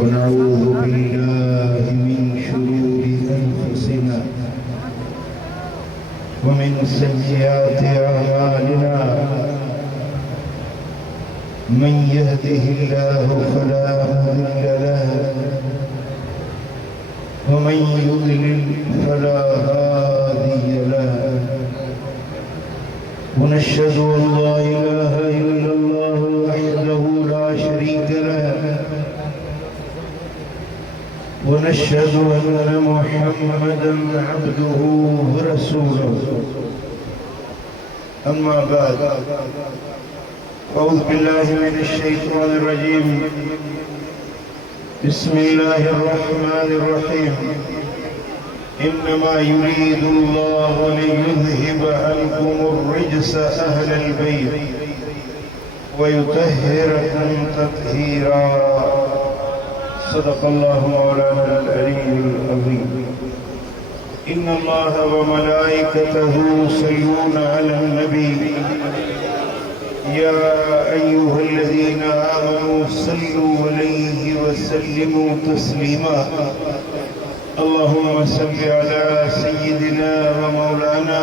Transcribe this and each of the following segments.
ونعوذ بالله من شرور أنفسنا ومن سيئات أعمالنا من يهده الله فلا مضل له ومن يضلل فلا هادي له ونشهد أن لا إله إلا الله وحده لا شريك له ونشهد أن محمدا عبده ورسوله أما بعد أعوذ بالله من الشيطان الرجيم بسم الله الرحمن الرحيم إنما يريد الله ليذهب عنكم الرجس أهل البيت ويطهركم تطهيرا صدق الله مولانا العلي العظيم إن الله وملائكته يصلون على النبي يا أيها الذين آمنوا صلوا عليه وسلموا تسليما اللهم صل على سيدنا ومولانا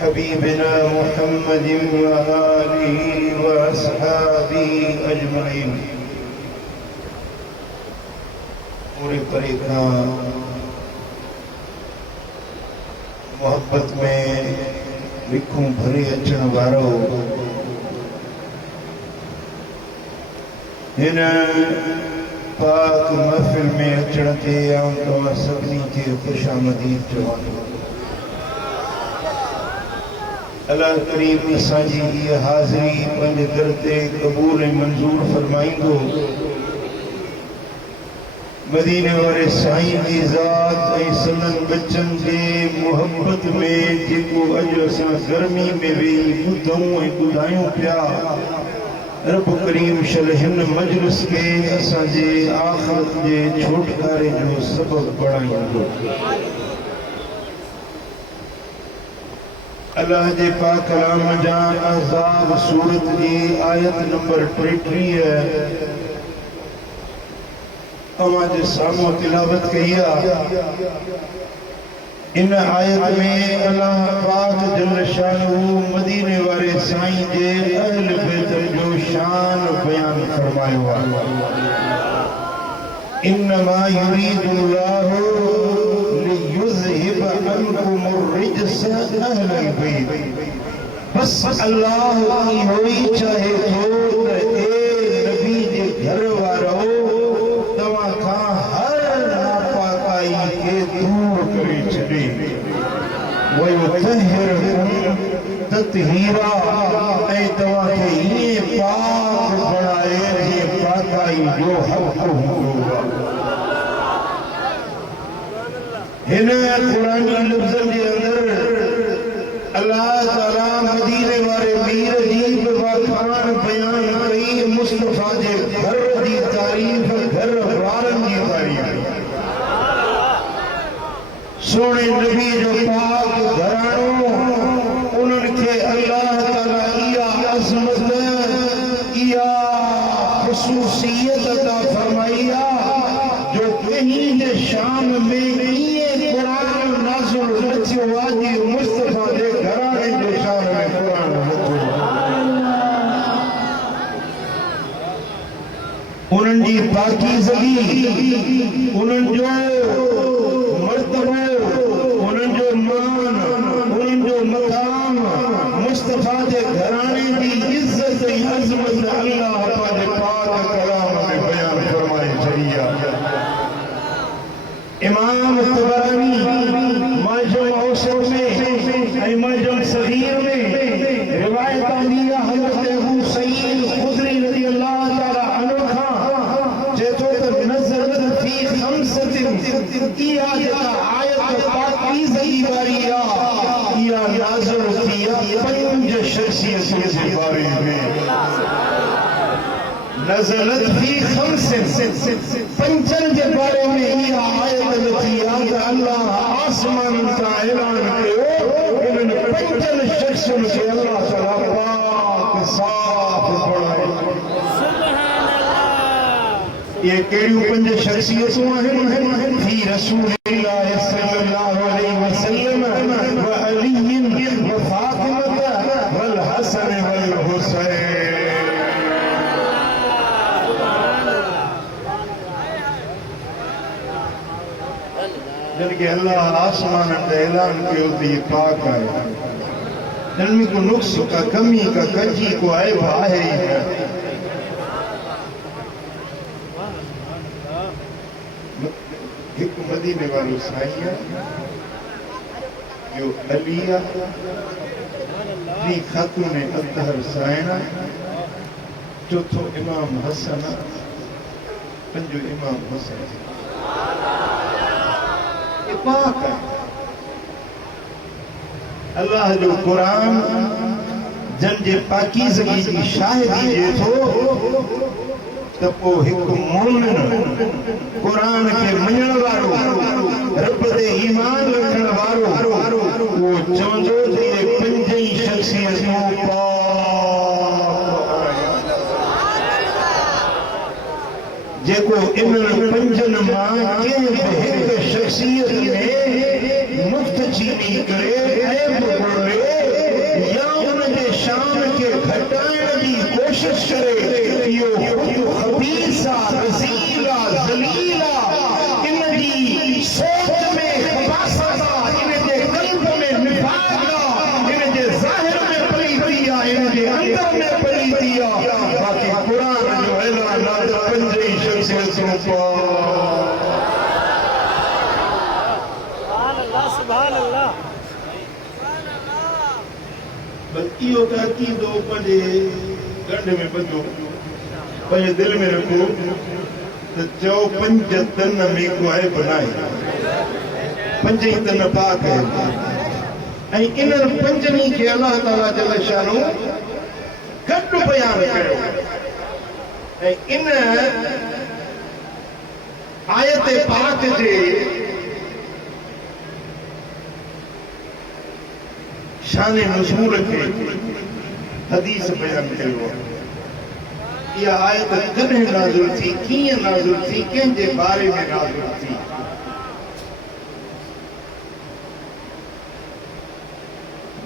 حبيبنا محمد وآله وأصحابه أجمعين पूरी तरीका मोहब्बत में लिखूं भरी अचण वारो हिन पाक महफिल में अचण ते आऊं तव्हां सभिनी खे ख़ुशामदीद चवां थो। अल्लाह करीम असांजी हीअ हाज़िरी पंहिंजे दर ते क़बूल ऐं मंज़ूर फरमाईंदो। मदीने वाले साईं की ज़ात ऐं सनन बच्चन के मोहब्बत में जेको अॼु असां गर्मी में वेही ॿुधूं ऐं ॿुधायूं पिया रब करीम शल हिन मजलिस के असांजे आख़िरत जे छुटकारे जो सबब बणाईंदो। अल्लाह जे पाक कलाम जा अहज़ाब सूरत जी आयत नंबर 33 हमारे सामने तिलावत किया। इन आयत में अल्लाह पाक जल शानहू मदीने वाले साईं जे अहल बैत जो शान बयान फरमायो आहे। इन्नमा युरीदुल्लाहु लियुज़हिब अन्कुम अर्रिज्स अहलल बैत। बस अल्लाह इहो ई चाहे थो त ए नबी जे घर वारो तत्हीरा ऐं तव्हांखे ईअं पाक बणाए जीअं पाकाई जो हक़ हूंदो आहे। हिन क़ुरानी लफ़्ज़नि जे अंदर अल्लाह ताला मदीने वारे मीर जी बि बखान बयान कई। मुस्तफ़ा जे घर जी तारीफ़, घर वारनि जी तारीफ़। सोने नबी जो पाक घराणो उन्हनि खे अल्लाह ताला इहा अज़मत, इहा ख़ुसूसियत अता फरमाई आहे जो कंहिं जे शान में ईअं क़ुरान नाज़िल न थियो आहे जीअं मुस्तफ़ा जे घराणे जे शान में क़ुरान न थियो। उन्हनि जी पाकीज़गी, उन्हनि जो मर्तबो, उन्हनि जो मान, उन्हनि जो मक़ाम, मुस्तफ़ा जे घराणे जी इज़्ज़त ऐं अज़मत अल्लाह पंहिंजे पाक कलाम में बयान फरमाए छॾी आहे। इमाम तबरानी मुअज्जम औसत में ऐं मुअज्जम सग़ीर में रिवायत आंदी आहे हज़रत अबू सईद ख़ुदरी रज़ी अल्लाह ताला अन्हु खां चए थो त नज़रत फी ख़म्सतिन इहा जेका आयत पाकीज़गी वारी आहे इहा नाज़िल थी आहे 5 शख़्सियतुनि जे बारे में। नज़रत फी ख़म्सिन 5 जे बारे में इहा आयत थी आहे त अल्लाह आसमान तां ऐलान कयो इन्हनि 5 शख़्सियुनि खे अल्लाह ताला पाक साफ़ बणाए। ये केड़ियूं पंज शख्सियतूं आहिनि फी रसूलिल्लाह सल्लल्लाहु अलैहि वसल्लम व अली व फातिमा वल हसन वल हुसैन। जबकि अल्लाह आसमान का ऐलान किया तो ये पाक है, जिनमें को नुक्स का कमी का कजी को ऐब है ही है। एक मदीने वालों साइया जो अलिया टी खातून अतहर साइना, चौथो इमाम हसन, पंजो इमाम हुसैन। ये पाक है। अल्लाह जो कुरान जन जे पाकीज़गी जी शाहिदी जे थो त पोइ हिकु मोमिन कुरान खे मञण वारो, रब ते ईमान रखण वारो, वो चवंदो त इहे पंज ई शख्सियतूं जेको इन्हनि पंजनि मां कंहिं बि हिकु शख्सियत में मुफ्त चीनी करे ऐब ॻोल्हे या उन जे शान खे घटाइण जी कोशिश करे, इहो खबीसा रज़ीला ज़लीला इन जी सोच में खबासत आहे, इन जे क़ल्ब में निफाक़ आहे, इन जे ज़ाहिर में पलीती आहे, इन जे अंदर में पलीती आहे। बाक़ी कुरान जो ऐलान आहे त पंज ई शख्सियतूं सुभान अल्लाह। बस इहो त अक़ीदो पंहिंजे गंढ में ॿधो, पंहिंजे दिलि में रखो त चओ पंज तन में को ऐब नाहे, पंज ई तन पाक आहिनि। ऐं इन्हनि पंजनि खे अलाह ताला जल शानो गॾु बयान कयो। ऐं इन आयत पाक जे शान नुज़ूल खे हदीस बयान कयो आहे। इहा आयत कॾहिं नाज़िल थी, कीअं नाज़िल थी, कंहिंजे बारे में नाज़िल थी।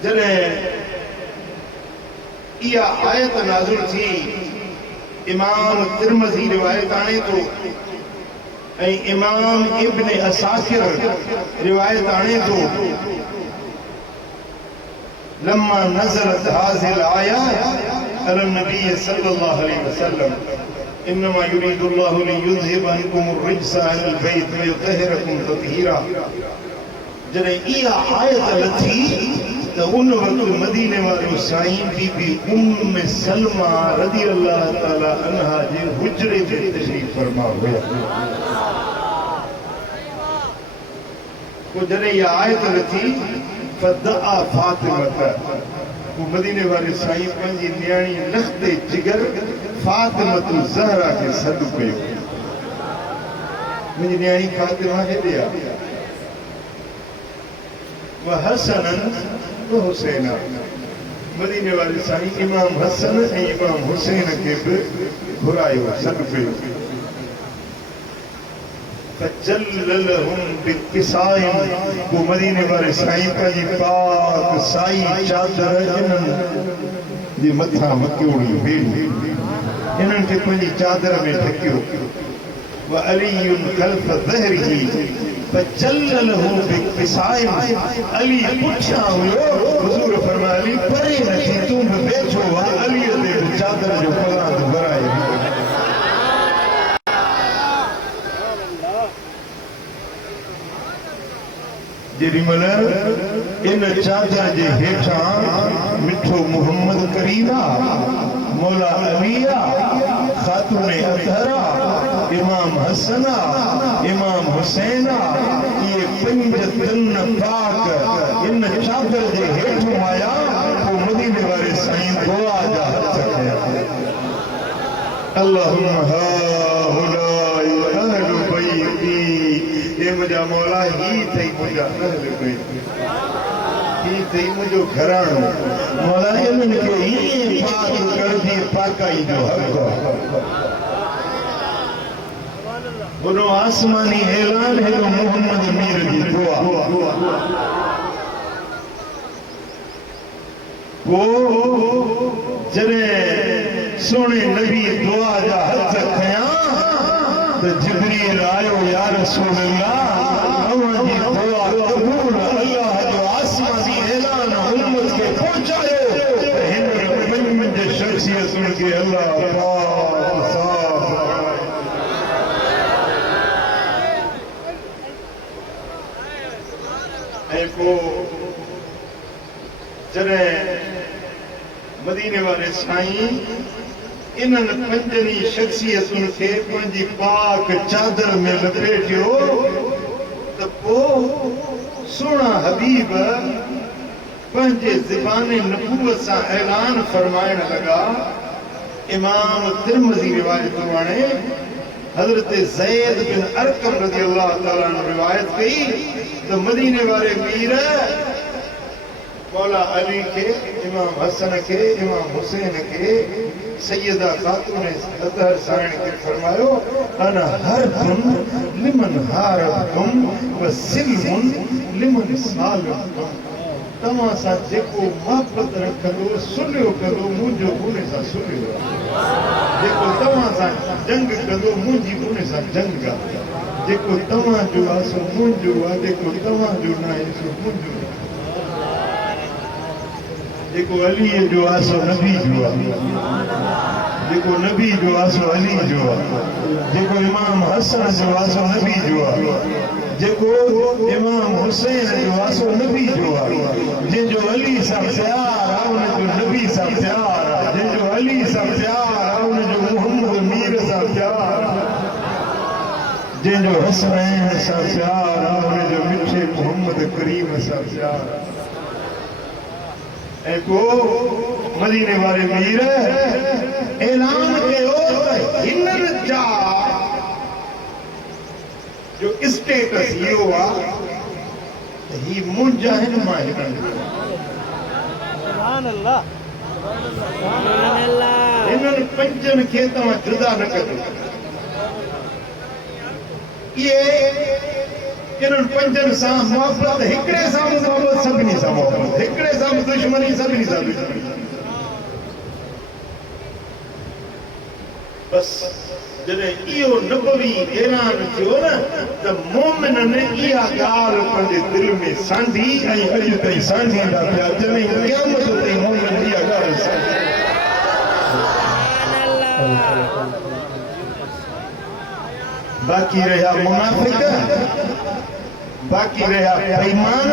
जॾहिं इहा आयत नाज़िल थी, इमाम तिरमज़ी रिवायत आणे थो ऐं इमाम इब्न असाकिर रिवायत आणे थो, लम्मा नज़लत हाज़िल आयत अला नबी सल्लल्लाहु अलैहि वसल्लम इन्नमा युरीदुल्लाहु लियुज़हिब अन्कुमुर रिज्स अहलल बैत व युतहिरकुम तत्हीरा। जॾहिं इहा आयत लथी त उन वक़्तु मदीने वारो साईं बीबी उम्म सलमा रज़ी अल्लाह ताला अन्हा जे हुजरे ते तशरीफ़ फरमा हुया। को जॾहिं इहा आयत लथी फदआ फातिमा, वो मदीने वाले साईं पंहिंजी न्याणी लखते जिगर फातिमत ज़हरा खे सॾु कयो। मुंहिंजी न्याणी फातिमा हेॾे आहे, व हसनन व हुसैना। मदीने वाले साईं इमाम हसन ऐं इमाम हुसैन खे बि घुरायो, सॾु कयो। फजल्ललहुम बिकिसाइन, वो मदीने वाले साईं पंहिंजी पाक साई चादर इन्हनि जे मथां मकियोड़ी भेड़ी, इन्हनि खे पंहिंजी चादर में ढकियो। व अलीयुन खल्फ ज़हरिही फजल्ललहु बिकिसाइन, अली पुठियां हुयो, हुज़ूर फरमाया अली परे न थी, तूं बि वेठो आहे, अलीअ ते चादर जो पलांद भराए। जेॾीमहिल इन चादर जे हेठां मिठो मोहम्मद करीमा, मौला अलिया, खातून अतहरा, इमाम हसना, इमाम हुसैना, ये पंज तन पाक इन चादर जे हेठों आया, तो मदीने वाले साईं दुआ जा हथ खया। अल्लाहुम्मा हाउलाई अहलु बैती, ये मुझा मौला ही थई मुझा अहलु बैत, ही थई मुझो घराणो। मौला इन्हनि खे ही पाक कर दी, पाकाई जो हक़। उनो आसमानी ऐलान है तो मोहम्मद मीर की दुआ वो जरे सोने नबी दुआ जा हथ खया तो जिब्रील आयो या रसूल अल्लाह अवां जी दुआ कबूल अल्लाह जो आसमानी ऐलान उम्मत के पहुंचायो हिन पंज शख्सियत सुन के अल्लाह पाक साफ को जरे मदीने वाले साईं इन्हन पंजनी शख्सियतुन खे पंहिंजी पाक चादर में लपेटियो तो पोइ सोना हबीब पंहिंजे ज़बान नबूवत सां ऐलान फरमाइण लगा। इमाम तिरमिज़ी रिवायत वाणे हजरत ज़ैद बिन अरकम रज़ी अल्लाह ताला ने रिवायत कई तो मदीने वाले मीर मौला अली के, इमाम हसन के, इमाम हुसैन के, सैयदा खातून अतहर साइण के फरमायो अना हरबुन लिमन हारबुम व सिल्मुन लिमन सालबुम। तव्हां सां जेको मोहब्बत रखंदो सुलियो कंदो मुंहिंजो उन सां सुलियो जेको तव्हां सां जंग कंदो मुंहिंजी उन सां जंग आहे जेको तव्हां जो आहे सो मुंहिंजो आहे जेको तव्हां जो न आहे सो मुंहिंजो आहे जेको अलीअ जो आहे सो नबी जो आहे जेको नबी जो आहे सो अली जो आहे जेको इमाम हसन जो आहे सो नबी जो आहे जेको इमाम हुसैन जो आहे सो नबी जो आहे जंहिंजो अली सां प्यार आहे उनजो नबी सां प्यार आहे जंहिंजो अली सां प्यार आहे उनजो मोहम्मद मीर सां प्यार आहे जंहिंजो हसनैन सां प्यार आहे उनजो मिठे मोहम्मद करीम सां प्यार आहे। ऐं को मदीने वारे मीर ऐलान कयो त हिननि जा जो स्टेटस इहो आहे त ही मुंहिंजा आहिनि मां हिननि हिननि पंजनि खे तव्हां जुदा न कजो। इहे इन्हनि पंजनि सां मोहब्बत हिकिड़े सां मोहब्बत सभिनी सां मोहब्बत हिकिड़े सां दुश्मनी सभिनी सां दुश्मनी बस जॾहिं इहो नबवी ऐलान थियो न त मोमिननि इहा ॻाल्हि पंहिंजे दिलि में सांधी ऐं अॼु ताईं सांधींदा पिया जॾहिं क़यामत ताईं मोमिन इहा ॻाल्हि सांधी। बाक़ी रहिया मुनाफ़िक बाक़ी रहिया बेईमान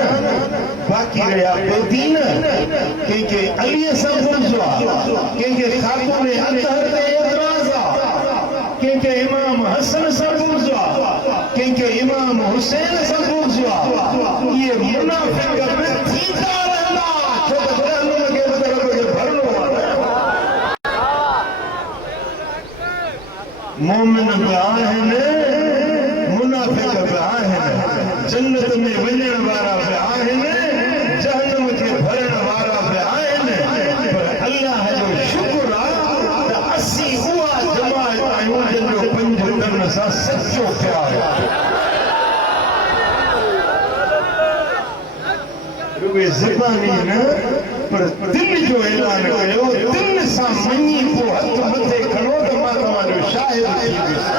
बाक़ी रहिया बेदीन कंहिंखे अलीअ सां बुग़्ज़ आहे कंहिंखे खातून अतहर ते एतिराज़ आहे कंहिंखे इमाम हसन सां बुग़्ज़ आहे कंहिंखे इमाम हुसैन सां बुग़्ज़ आहे। इहे मुनाफ़िक बि थींदा रहंदा छो त जहन्नम खे बि रब खे भरणो आहे। मोमिन बि आहिनि मुनाफ़िक बि आहिनि जन्नत में वञण वारा बि आहिनि जहन्नम खे भरण वारा बि आहिनि पर अल्लाह जो शुक्र आहे त असीं उहा जमात आहियूं जंहिंजो पंज तन सां सचो प्यार आहे। रुॻे ज़बानी न पर दिलि जो ऐलान कयो दिलि सां मञी पोइ हथ मथे खणो त मां तव्हांजो शाहिद थी वियुसि।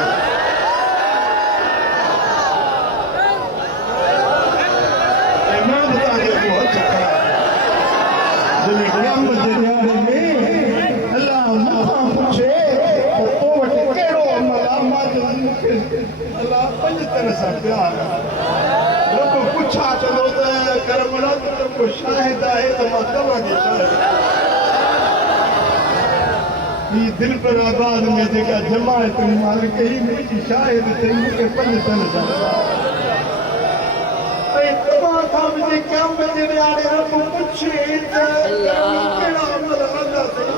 शाहिद आहे त मां तव्हांखे दिल पर आबाद में जेका जमायत माल कई मुंहिंजी शाहिद अथई मूंखे पंज तन सां ऐं तव्हां खां बि जे क़यामत जे ॾियारे रब पुछे त कहिड़ा अमल कंदासीं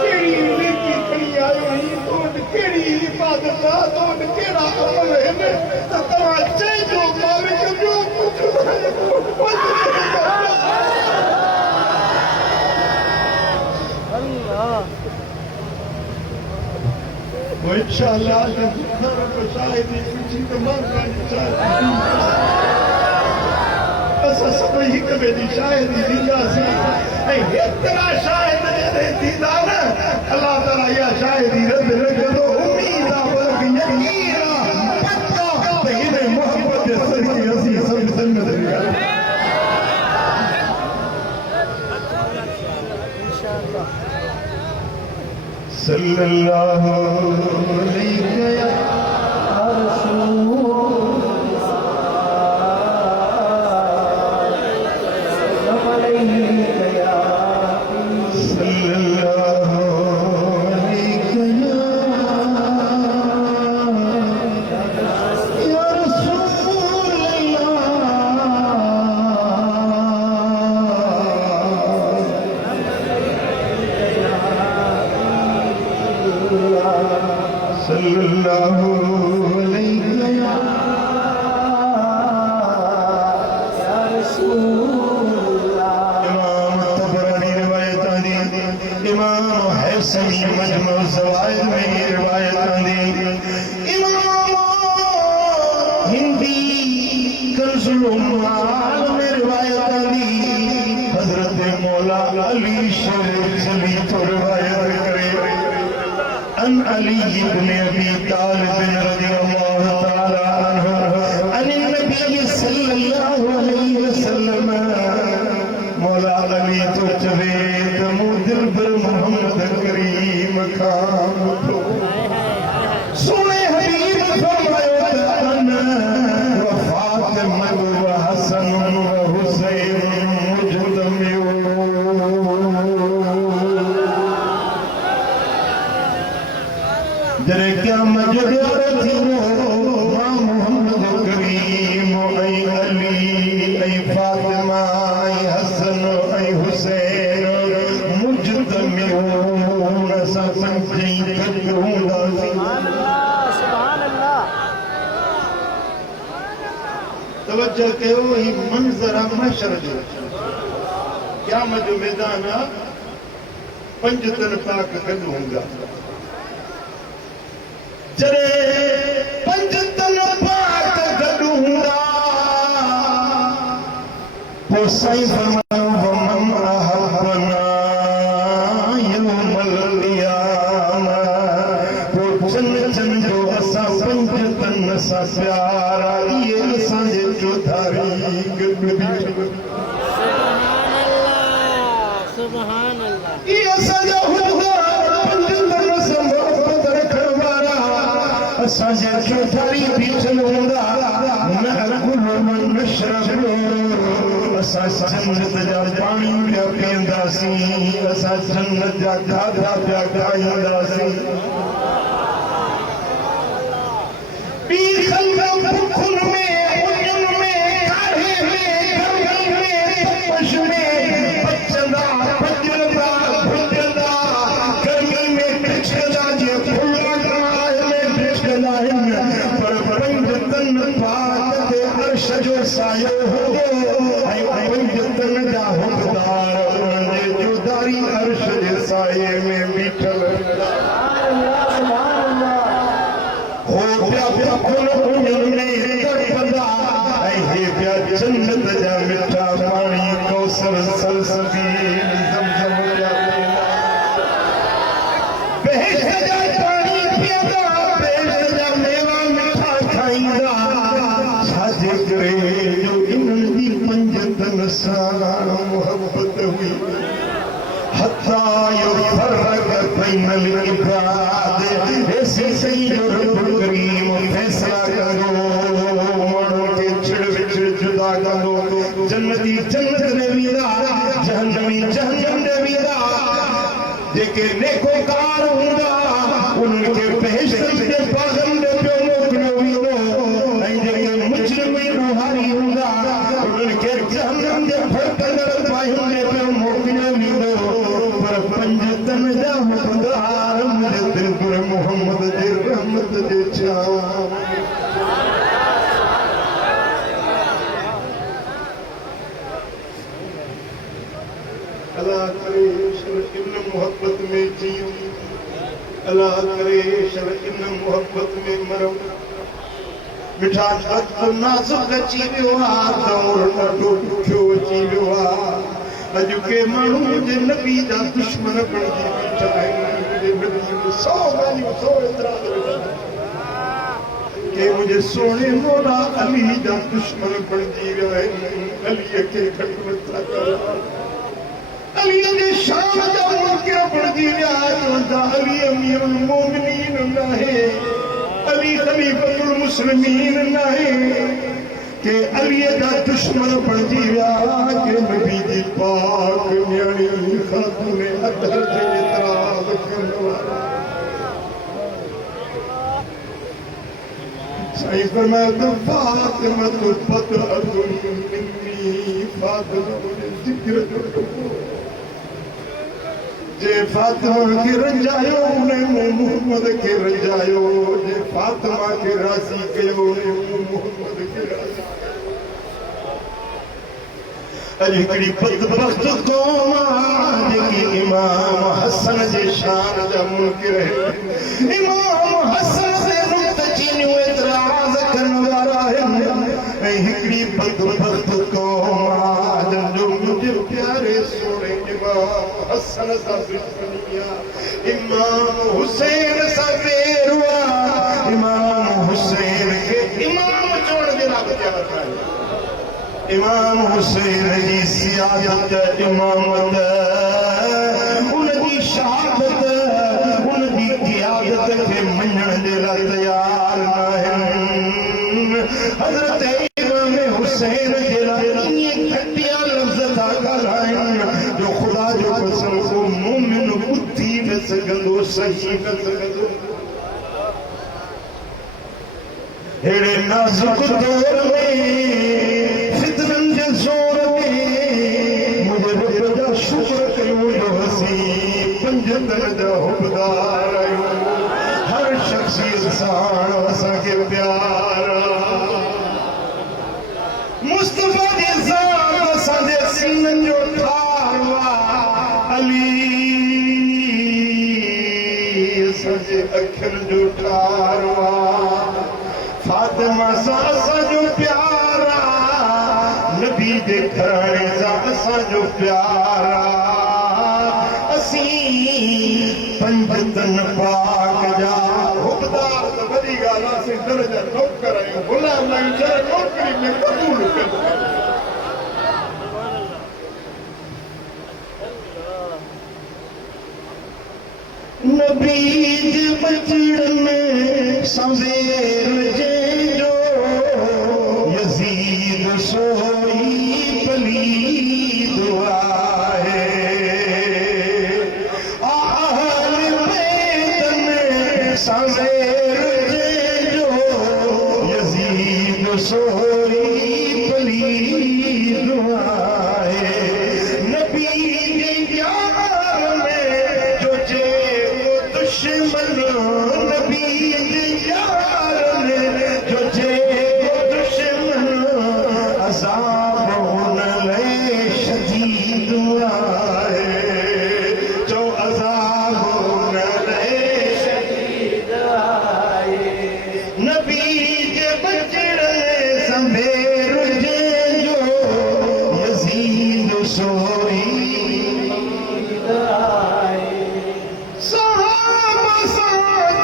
कहिड़ी नेकी खणी आयो आहीं तो वटि कहिड़ी इबादत आहे तो वटि कहिड़ा अमल आहिनि त तव्हां चइजो मालिक ॿियो कुझु इंशाअल्लाह तो शायद कुछ तमाम असां सभई हिक ॿिए जी शायदि थींदासीं ऐं हेतिरा शायद जॾहिं थींदा न अलाह ताला इहा शायदि रद रखंदो उम्मीद आहे बल्कि यकीन आहे पक्का त हिन मोहब्बत जे ज़रिए असीं सभु जन्नत में सल्लल्लाहु अलैहि या रसूल अली इब्न अबी तालिब रज़ियल्लाहु तआला अन्हु अन नबी सल्लल्लाहु अलैहि वसल्लम मौला अली तो चवे त मु दिल पर मोहम्मद करीम खान सुने हबीब फरमायो त अन वफातिमा व हसन व हुसैन मुजतमिउ जरे क्या मजदूर थी मां मोहम्मद करीम ऐ अली ऐ फातिमा ऐ हसन ऐ हुसैन मुजतमिऊन सब जी तजूंदा सुभान अल्लाह तवज्जो कयो ही मंजर महशर जो क़यामत जो मैदान पंज तन पाक गॾु हूंदा जरे पंज तन पाक गॾु हूंदा पोइ साईं फरमायो वमन अहबना यौमल क़ियामा पोइ चन जो असां पंज तन सां प्यारा इहे असांजे चौधारी गॾु बीठो सुभान अल्लाह इहे असांजा हूंदा पंज तन सां मोहब्बत रखण वारा असांजे चौधारी बीठल हूंदा नअकुल व नशरबु असां जन्नत जा पाणी पिया पीअंदासीं असां जन्नत जा खाधा पिया खाईंदासीं ॿी ख़ल्क़ बुखुनि में उञनि में काढ़े में गरगल में तपश में पचंदा पचंदा भुॼंदा गर्मी में टिछंदा जीअं फुला पर पंज तन पाक ते अर्श जो सायो हो ऐं पंज तन जा हुकदार उन्हनि जे चौधारी अर्श जे साये में बीठल हो पिया फुल उञनि में तड़पंदा ऐं हे पिया जन्नत जा मिठा पाणी कौसर सलसबील ज़मज़म पिया बेहश्त जा पाणी पीअंदा मोहब्बत हुई हत्ता युफर्रक बैनल इबाद ऐसे सही जो रब करीम फैसला करो माण्हू खे छिड़ विछड़ जुदा कंदो जन्नती जन्नत में वेंदा जहन्नमी जहन्नम में वेंदा जेके नेकोकार हूंदा उन्हनि खे बहिश्त जे बाग़नि में पियो मोकिलियो वेंदो ऐं जेके मुजरिम रूहानी हूंदा उन्हनि खे जहन्नम जे फटकंदड़ पायुनि में पियो मोकिलियो वेंदो पर पंज तन जा हुकमदार मुंहिंजे दिल पर मोहम्मद जे रहमत जे छांव अल्लाह करे इन मोहब्बत में जियूं अल्लाह करे शर इन मोहब्बत में मरो मिठा हथ नाज़ुक अची वियो आहे दौर ॾाढो ॾुखियो अची वियो आहे अॼु के माण्हू जे नबी जा दुश्मन बणिजी बीठा आहिनि नबी में 100 ॻाल्हियूं 100 एतिराज़ के मुंहिंजे सोणे मौला अली जा दुश्मन बणिजी विया आहिनि अलीअ खे घटि नथा कनि अलीअ जे शान जा मुनकिर बणिजी विया आहिनि अली अमीरुल मोमिनीन नाहे अली खलीफतुल मुस्लिमीन नाहे के अलीअ जा दुश्मन बणिजी विया के नबी जी पाक न्याणी ख़ातून अदहर जे एतिराज़ करण वारा साईं फरमाया फातिमा तो बदअतुन मिन्नी फातिमा मुझे जिक्र जो जे फातिमा के रंजायो ने मोहम्मद के रंजायो जे फातिमा के राज़ी कयो ने मोहम्मद के राज़ी अॼु हिकिड़ी बदबख्त क़ौम जेकी इमाम हसन जे शान जा मुनकिर आहिनि इमाम हसन से मुतचीनियूं एतिराज़ करण वारा आहिनि ऐं हिकिड़ी बदबख्त क़ौम जो मुंहिंजे प्यारे सोणे इमाम हसन सां दुश्मनी आहे इमाम हुसैन सां वेर आहे इमाम हुसैन खे इमाम चवण जे लाइ तयार कान्हे इमाम हुसैन जी सियादत इमामत उनकी शहादत उनकी क़ियादत खे मञण जे लाइ तयार नाहिनि हज़रत इमाम हुसैन जे लाइ ईअं घटिया लफ़्ज़ था ॻाल्हाइनि जो ख़ुदा जो कसम को मोमिन ॿुधी न सघंदो सही न सघंदो अहिड़े नाज़ुक दौर में शुक्र कयूं जो हसी पंजतन जा हुबदार आहियूं हर शख़्सियत सां असांखे प्यार मुस्तफ़ा जी ज़ात असांजे सीननि जो ठार अली असांजे अखियुनि जो ठार फातिमा सां असांजो प्यार नबी जे घराणे सां असांजो प्यार असीं पंजतन पाक जा हुबदार त वॾी ॻाल्हि आहे असीं दर जा नौकर आहियूं गुलाम आहियूं जंहिं नौकरी में क़बूल कयो नबी जे बचड़नि में सवेर जंहिंजो यज़ीद सोई पलीद आहे आहल बैत में सवेर जंहिंजो यज़ीद सोई पलीद आहे नबी जे प्यार में जो जेको दुश्मन नबी जे प्यार में जो जेको दुश्मन अज़ाब हुन लाइ शदीद आहे जो अज़ाब हुन लाइ शदीद आहे नबी जे बचड़े संभेर जंहिंजो यज़ीद सोई सहाबा सां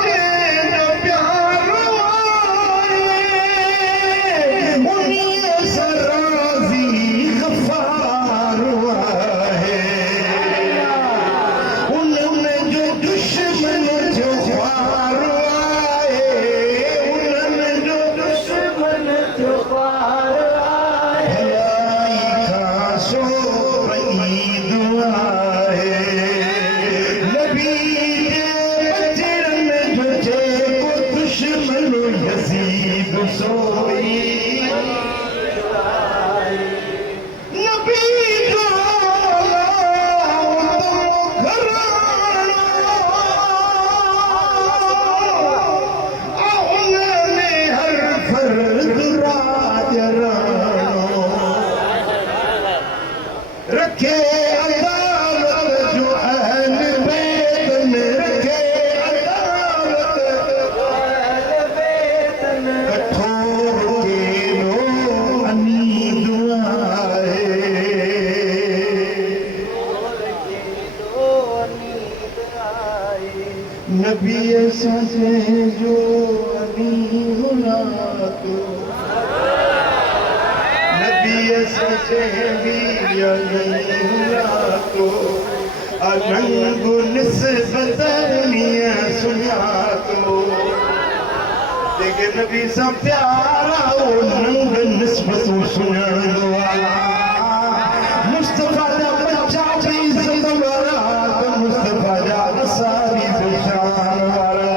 जंहिंजो प्यार आहे उन्हीअ सां राज़ी ग़फ़ार आहे उन्हनि जो दुश्मन जो ख़्वार आहे उन्हनि जो जो अमीरातो नबी सचे भी अमीरातो अनंगु निस्बतनिया सुनातो लेकिन नबी सा प्यारा ओ नंग निस्बत सुनातो मुस्तफा दा बच्चा भी इज्जत वाला मुस्तफा दा सारी शान वाला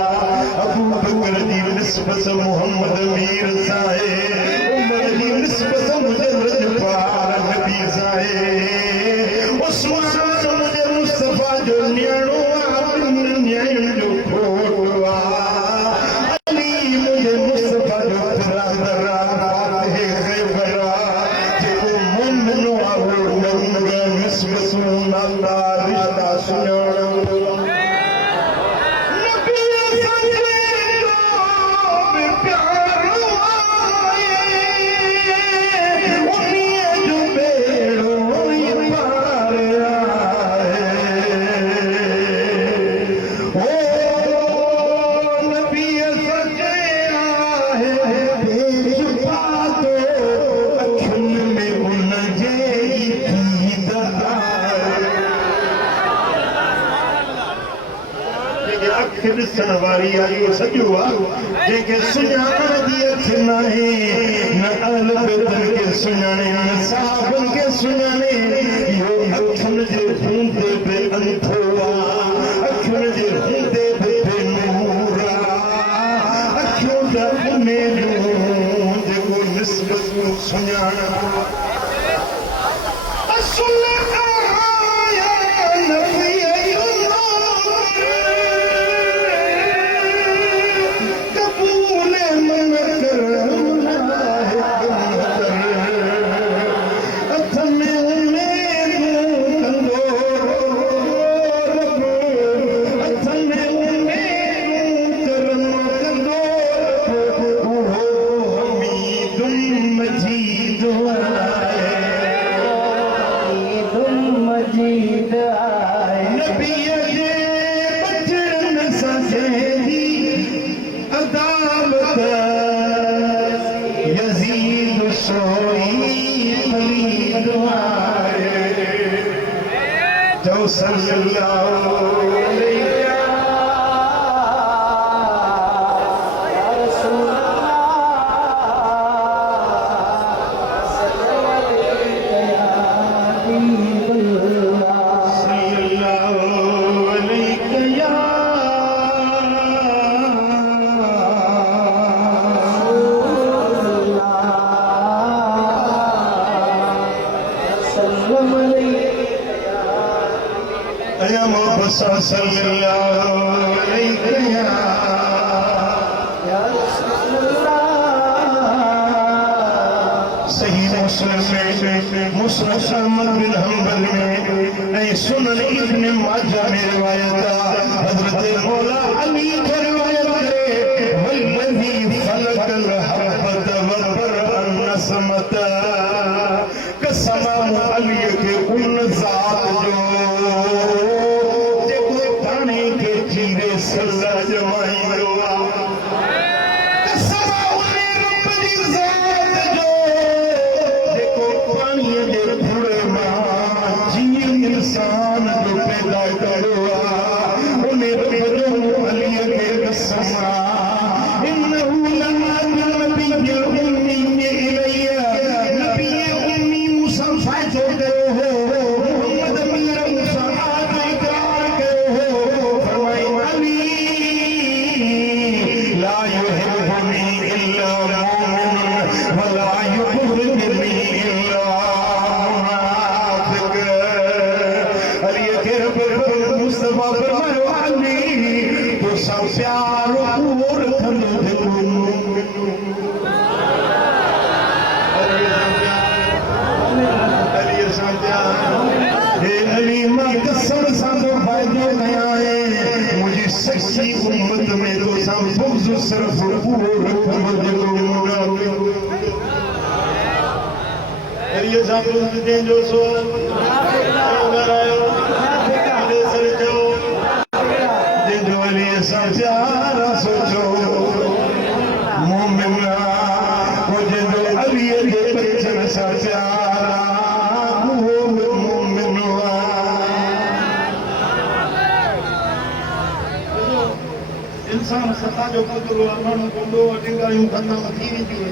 अबू बकर दी निस्बत मोहम्मद मीर साहिब उमर दी निस्बत मुजर्रद पार नबी साहिब उस्मान मुझे मुस्तफा जो न्याणो न्याण जो खोटवा अली मुझे मुस्तफा जो दरा है खैबरा जो मोमिनो आवो नंग निस्बत नाला रिश्ता सुनाना वारी आई सजुआ जेके सुञाण दी अख नाहे न अल बदन के सुञाणे न साबन के सुञाणे यो अखन जे हूंदे बे अंधोआ अखन जे हूंदे बे नूरा अखियों दा मेलू जेको निस्बत सुञाण सुनन इब्न माजा में रिवायत हजरत मौला अली की रिवायत है वल्लज़ी खलक़ल हब्बत वबरअन नसमत कसम अली के उन जात जो जेको पानी के चीरे सल्ला जमाई कसम उन रब दी जात जो जेको पानी दे थोड़े मां इंसान जो पैदा करो उन्हें बदो अली के कसमा इन्नहु लमा नबी उम्मी इलैया नबी उम्मी मूसा फायदो करो हो मोहम्मद मेरा मूसा आज इकरार करो हो फरमाए अली ला युहिब्बुनी इल्ला मुमिन वला युहिब्बुनी इल्ला मुस्तफा फरमायो अली तो सब प्यार और खंद अली अली मां कसम सां फायदो कया है मुझे सच्ची उम्मत में तो सब बुग़्ज़ सिर्फ और खंद अली सां बुग़्ज़ जो सो प्यारा सोचो सता जो पुत्र अमन गुंडो अटिंगायूं खत्म थी वेंदियूं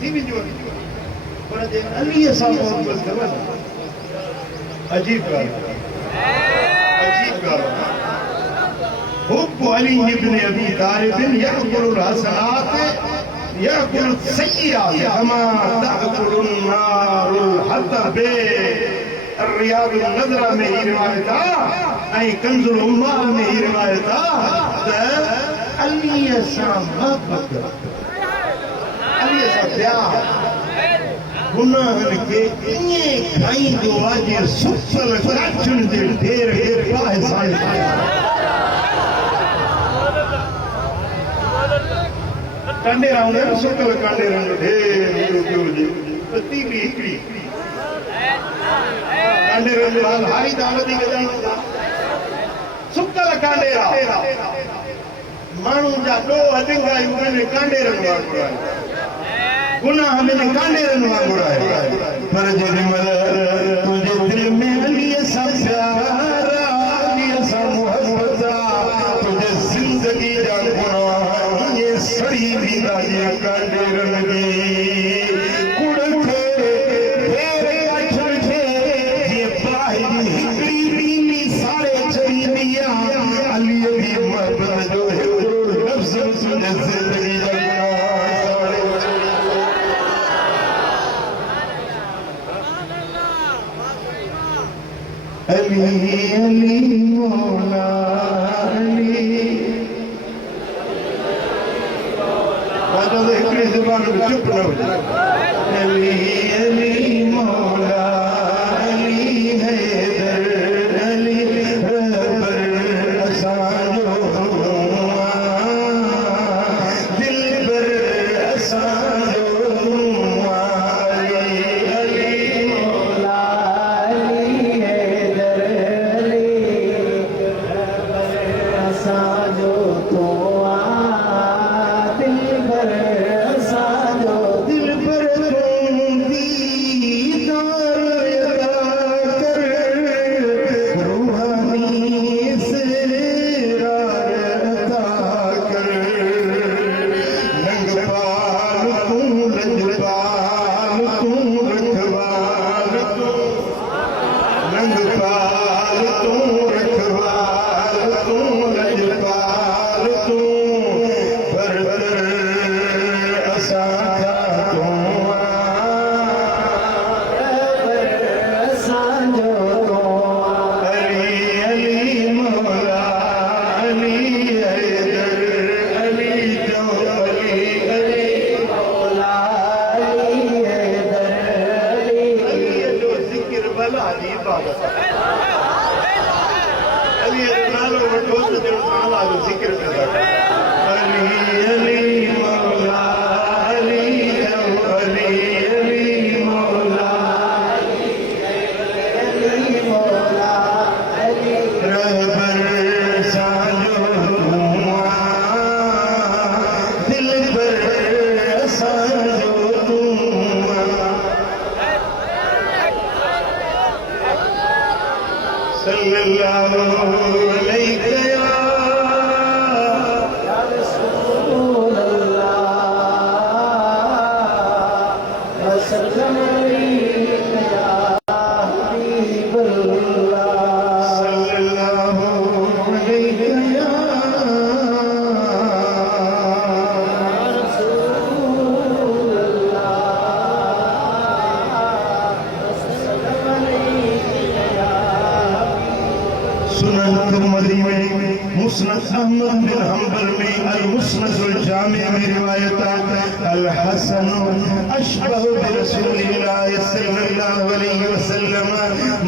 थी वेंदियूं पर जे अली सां मोहब्बत करो अजीब ॻाल्हि हुब अली इब्न अबी तालिब यअकुलुल हसनात यअकुलु सय्यिआत कमा तअकुलुन नारुल हतब रियादुन नज़रा में ही रिवायत ऐं कंजुल उम्माह में ही रिवायत त अली सां मोहब्बत अली सां प्यार गुनाहनि खे ईअं खाईंदो आहे जीअं सुसल काठियुनि जे ढेर खे पाए सां कांडेरा हूंदा आहिनि सुकल कांडेरनि जो ढेर पियो हुजे त तीली हिकिड़ी कांडेरनि जो हाल हारी त वधीक ॼाणो था सुकल कांडेरा माण्हू जा ॾो अडिंगायूं आहिनि कांडेरनि वांगुरु आहे गुनाह में कांडेरनि वांगुरु आहे पर जेॾीमहिल तुंहिंजे दिलि में अलीअ सां प्यार अलीअ सां मोहब्बत तुंहिंजे ज़िंदगी जा गुनाह ईअं सड़ी वेंदा जीअं कांडेरनि जी कुड़ खे ढेर अखियुनि खे जीअं बाहि जी हिकिड़ी नीली साड़े चढ़ींदी आहे अलीअ जी मोहब्बत जो हिकिड़ो लफ़्ज़ तुंहिंजे ज़िंदगी जा अली अली मौला अली बादल हिकिड़ी ज़ुबान में चुप न हुजे अली अली मौला अली हैदर अली रहबर असांजो दिलबर असांजो मुस्नद अहमद बिन हंबल में अल मुस्नदुल जामी में रिवायत अल हसन अशबहु बिरसूलिल्लाह सल्लल्लाहु अलैहि वसल्लम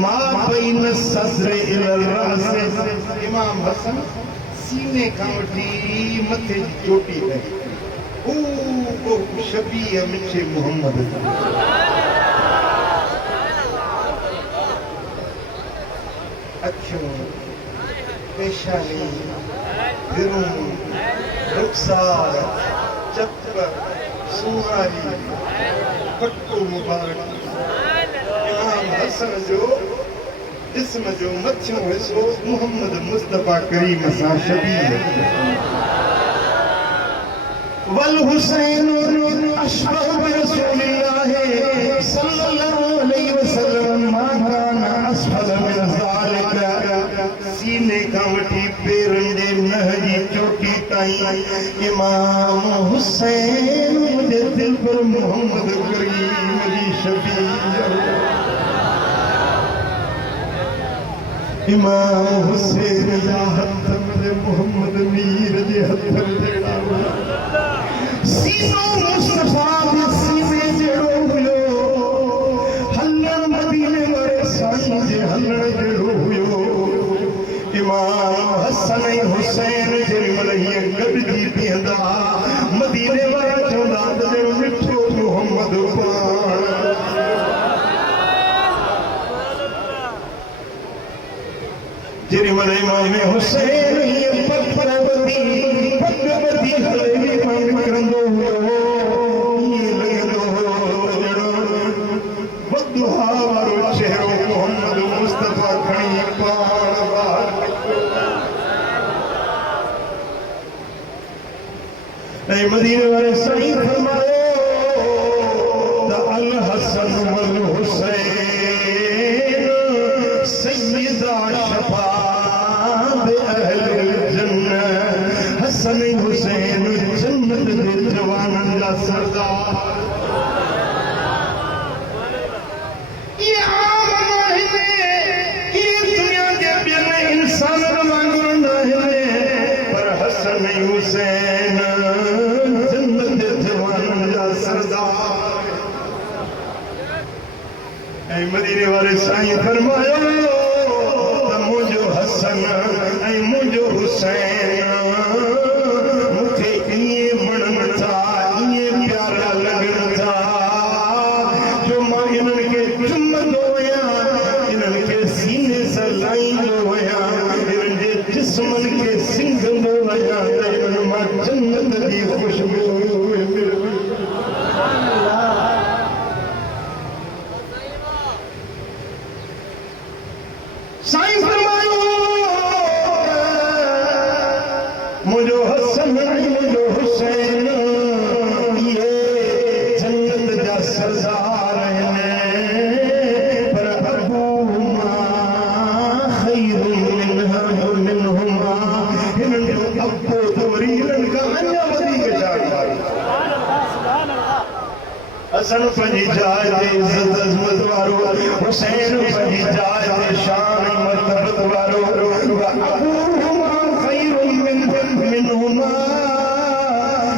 मा बैन सद्र इलल रास इमाम हसन सीने का वठी मथे जी चोटी तक ओ शबीह मिठे मोहम्मद अखियों पेशानी दिरों रुखसार चप्पर सूराही पट्टो मुबारक इमाम हसन जो जिस्म जो मथियों हिस्सो मोहम्मद मुस्तफा करीम सां शबीह वल हुसैन अशबह बिरसूलिल्लाह सल्लल्लाहु अलैहि वसल्लम मा कान असफल मिन ज़ालिका सीने का वठी पेरन जे नह जी चोटी ताईं इमाम हुसैन मुझे दिल पर मोहम्मद करीम जी शबीह इमाम हुसैन जा हथ में मोहम्मद मीर जे हथ जड़ा सीनो मुस्तफा दे सीने जड़ो हुयो हलन मदीने वाले साईं जे हलन जड़ो हुयो इमाम हसन हुसैन जे मलही गॾिजी बीहंदा मदीने वारा चवंदा त मिठो मोहम्मद पाण जेरी मले इमाम हुसैन ये पगवती हले मां करंदो हुयो ये लगदो वदुहा वारो चेहरो मोहम्मद मुस्तफा खणी पाण बाहर ऐ मदीने वाले साईं फरमायो द अल हसन वल हुसैन सय्यदा शफाअत अहल जन्नत हसन हुसैन जन्नत दे जवानन दा सरदार ये आम नहीं ये दुनिया के ॿियनि इंसाननि वांगुरु न आहे पर हसन हुसैन जन्नत दे जवानन दा सरदार ऐ मदीने वाले साईं फरमायो त मुंहिंजो हसन ऐं मुंहिंजो हुसैन मूंखे ईअं वणनि था ईअं प्यारा लॻनि था जो मां इन्हनि खे चुमंदो आहियां इन्हनि खे सीने सां लाहींदो आहियां इन्हनि जे जिस्मनि खे सिंघंदो आहियां त इन्हनि मां जन्नत जी ख़ुशबू साईं फरमायो मुंहिंजो हसन ऐं मुंहिंजो हुसैन ये जन्नत जा सरदार आहिनि पर अबूहुमा खैरुन मिनहुमा हिननि जो अबो त वरी हिननि खां अञा वधीक ॼाण हसन पंहिंजी जाइ ते इज़त अज़मत वारो हुसैन पंहिंजी जाइ ते शान मर्तबत वारो अबूहुमा खैरुन मिनहुमा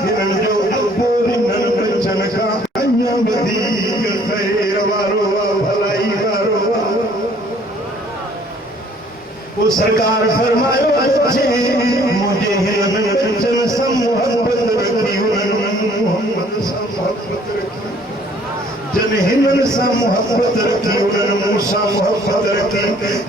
हिननि जो अबो हिननि बचनि खां अञा वधीक ख़ैर वारो भलाई वारो वो सरकार फरमायो अचे मुझे हिननि बचनि सां मोहब्बत रखी हुननि मोहम्मद सां मोहब्बत रखी जन हिननि सां मोहब्बत रखी उन्हनि मूंसां मोहब्बत रखी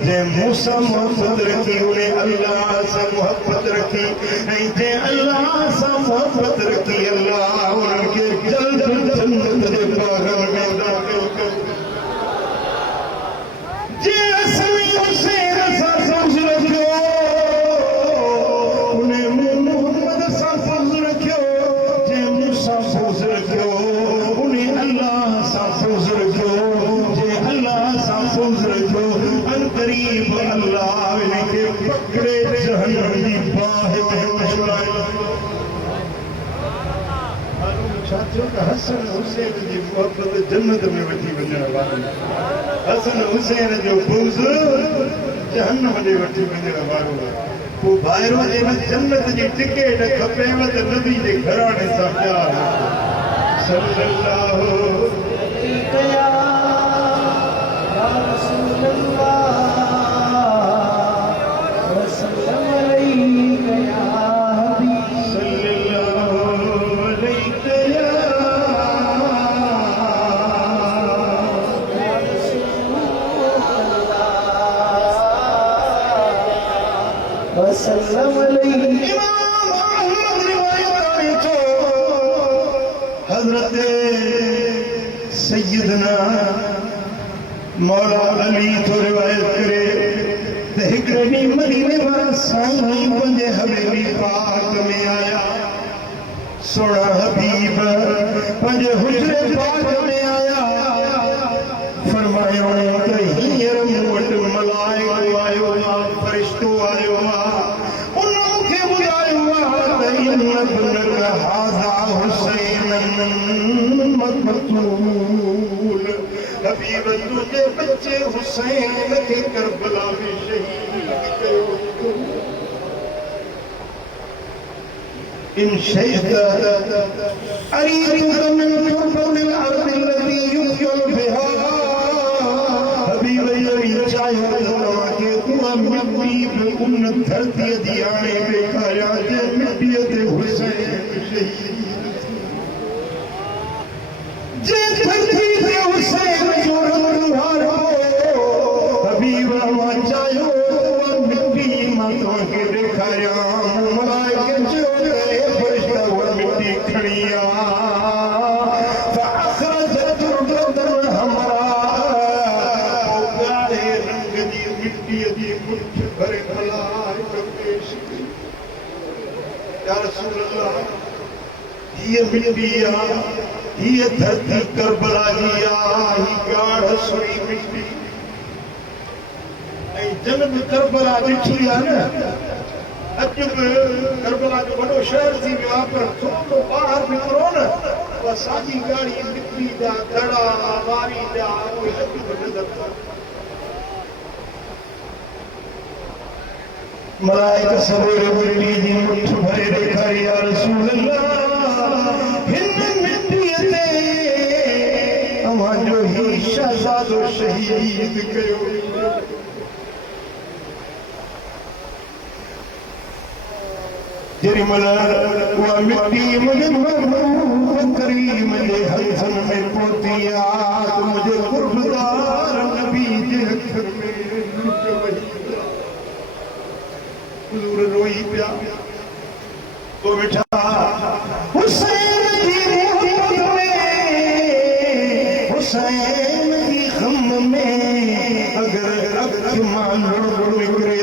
जंहिं मूंसां मोहब्बत रखी उन्हें अल्लाह सां मोहब्बत रखी ऐं जंहिं अल्लाह सां मोहब्बत रखी अल्लाह उन्हनि खे जल्द जन्नत जे बाग़नि में दाख़िल कयो जंहिं असली हुसैन सां फौज़ रखियो उन्हें मोहम्मद सां फौज़ रखियो जंहिं मूंसां फौज़ रखियो फौज़ रखियो जे अल्लाह सां फौज़ रखियो अन क़रीब अल्लाह इनखे पकड़े जहन्नम जी बाह में मशराए छा थियो त हसन हुसैन जी मोहब्बत जन्नत में वठी वञण वारो हसन हुसैन जो बुग़्ज़ जहन्नम ॾे वठी वञण वारो पोइ ॿाहिरों जे जन्नत जी टिकेट खपेव त नबी जे घराणे सां प्यार सल्लल्लाहु या रसूल अल्लाह वसल्लम अलैका या हबीब सल्लल्लाहु अलैका या वसल्लम अलैका इमाम अहमद रिवायत में तो हजरत सैयदना मौला अली तो रिवायत करे एक ॾींहुं मदीने वारा साईं पंहिंजे हवेली पाक में आया सोना हबीब पंहिंजे हुजरे पाक में आया फरमायो त हींअर मूं वटि मलाइको आयो आहे फ़रिश्तो आयो आहे उन मूंखे ॿुधायो आहे त इन इब्नक हाज़ा हुसैन मक़तूल हबीब तुंहिंजे बच्चे हुसैन खे करबला में शहीद कयो इन शहीद अरीदु मिन तुरबिल अर्दि लती युहयल बिहा हबीब यही चाहियो के तू मिट्टी पे उन धरती दी आणे बेखाया जे मिट्टी ते हुसैन शहीद जे धरती ते हुसैन जो रंगहार हो हबीब मां चाहियो तू मिट्टी मां तो के देखाया मलाइके जो फरिश्ता वो मिट्टी खड़िया फअखरजत तुरबतन हमरा गाढ़े रंग दी मिट्टी दी मुठ भरे मलाइक पेश की या रसूल अल्लाह ये मिट्टी ये धरती करबला जी ही गाढ़ सुड़ी मिट्टी जन्म करबला ॾिठी आहे न अॼु बि करबला जो वॾो शहर थी वियो आहे पर थोरो ॿाहिरि निकिरो न त साॻी ॻाढ़ी मिट्टी जा दड़ा वारी जा उहे अॼु बि नज़र था मलाइक सवेरे मिट्टी जी मुठ भरे ॾेखारी या रसूल अल्लाह हिन मिट्टीअ ते अव्हांजो ही शहज़ादो शहीद कयो जेरी मल उहा मिट्टी मुझे महबूब करीम जे हथन में पहुती आहे त मुझे कुर्बदार नबी जे हथन में लुट वही हुजूर रोई पिया तो बेटा हुसैन जी मोहब्बत में हुसैन जी गम में अगर अख मां लुड़ निकरे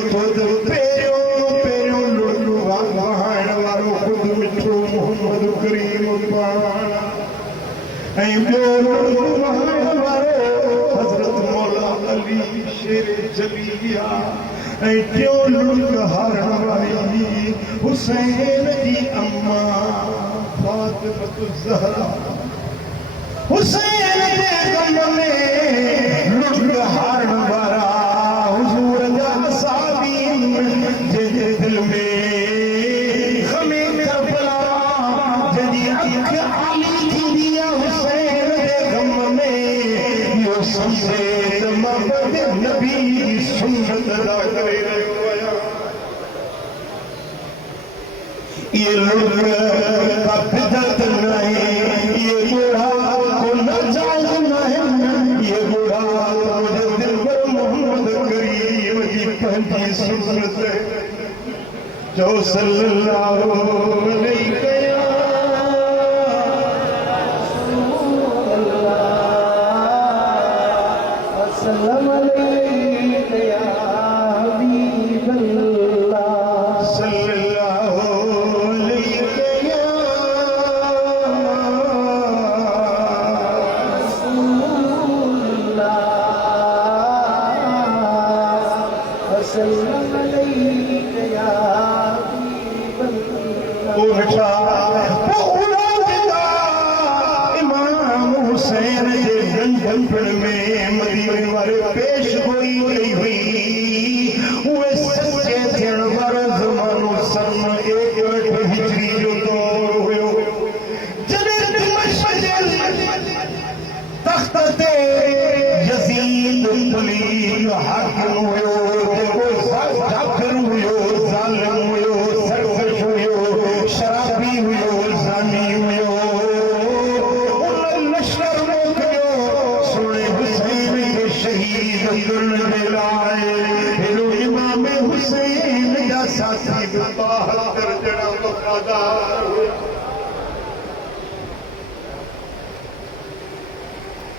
तो मोहम्मद करीम पाण ऐं ॿियो हज़रत मौला अली शेर जलिया ऐं टियों लुड़क हारण वारी हुसैन जी अम्मा फातिमत ज़हरा हुसैन जे गम में लुड़क हारण वारा हुजूर जा साबीन जंहिंजे दिल में नबी सुन्नत अदा करे रहियो आहियां ये लुड़ का बिदअत नहीं ये बुरा को नाजायज नहीं ये बुरा मुझे दिल पर मोहम्मद करीम की पंहिंजी सुन्नत जो सल्लल्लाहु अलैहि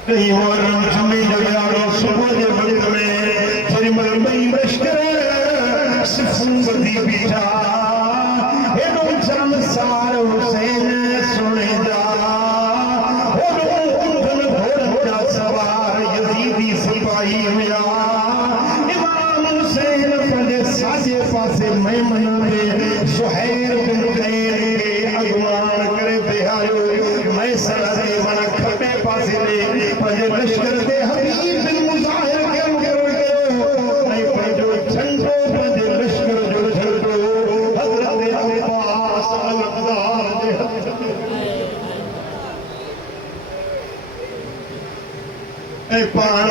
कहीं और सुबह के वक्त में थोड़ी मई ब्रश करे सिफूं बदी बीठा हेडो जमसार हुसैन सुनेदा होडो उठन घोड़न जा सवार यजीदी सिपाही हुया इमाम हुसैन पंहिंजे साॼे पासे मैमन में सुहैर बिन क़ैर खे अॻुवान करे बिहारियो मैसर ते वण खॿे पासे ते पंहिंजे लश्कर ते हबीब बिन मुज़ाहिर खे मुक़ररु कयो ऐं पंहिंजो झंडो पंहिंजे लश्कर जो झंडो हज़रत अब्बास अल-अज़हर जे हथ में ऐं पाण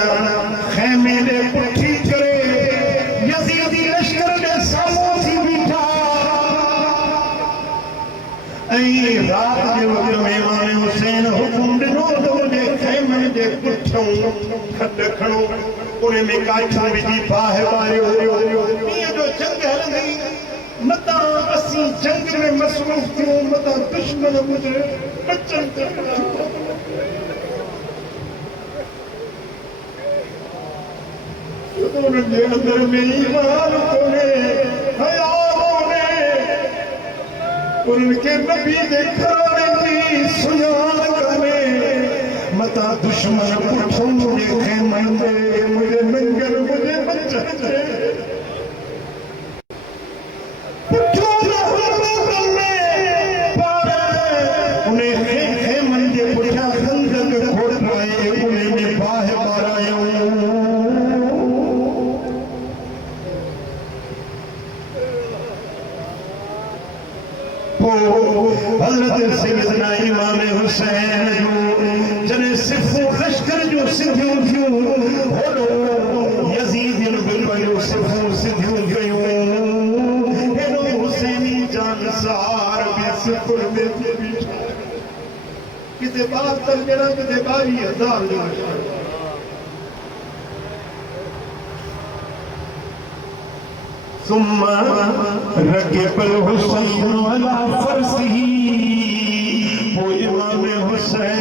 ख़ैमे ते पुठी करे यज़ीदी लश्कर जे साम्हूं थी बीठा ऐं रात जे वक़्त में इमाम हुसैन हुकुम ॾिनो त उनजे ख़ैमे जे पुठियों खॾ खणो उन में काठियूं विझी बाहि ॿारियो ईअं जो जंग हलंदी मतां असीं जंग में मसरूफ़ थियूं मतां दुश्मन मुंहिंजे बचनि ते उनजे अंदर में ईमान कोन्हे हया कोन्हे उनखे नबी जे घराणे जी सुञाणप में मतां दुश्मन पुठियों मुंहिंजे ख़ैमनि ते मुंहिंजे नंगनि मुंहिंजे बचनि ते पुठियों पाण उन ख़ैमनि जे पुठियां खंदक खोटाए उन में बाहि ॿारायूं हज़रत सैयदना इमाम हुसैन जो जने सिफूं लश्कर जो सिधियूं थियूं होॾो यज़ीद बिन जो सिफूं सिधियूं कयूं हेॾो हुसैनी जानसार बि सिफुर में थी बीठा किथे 72 ॼणा किथे 22,000 जो ثم ركب الحسين على فرسه وہ امام حسین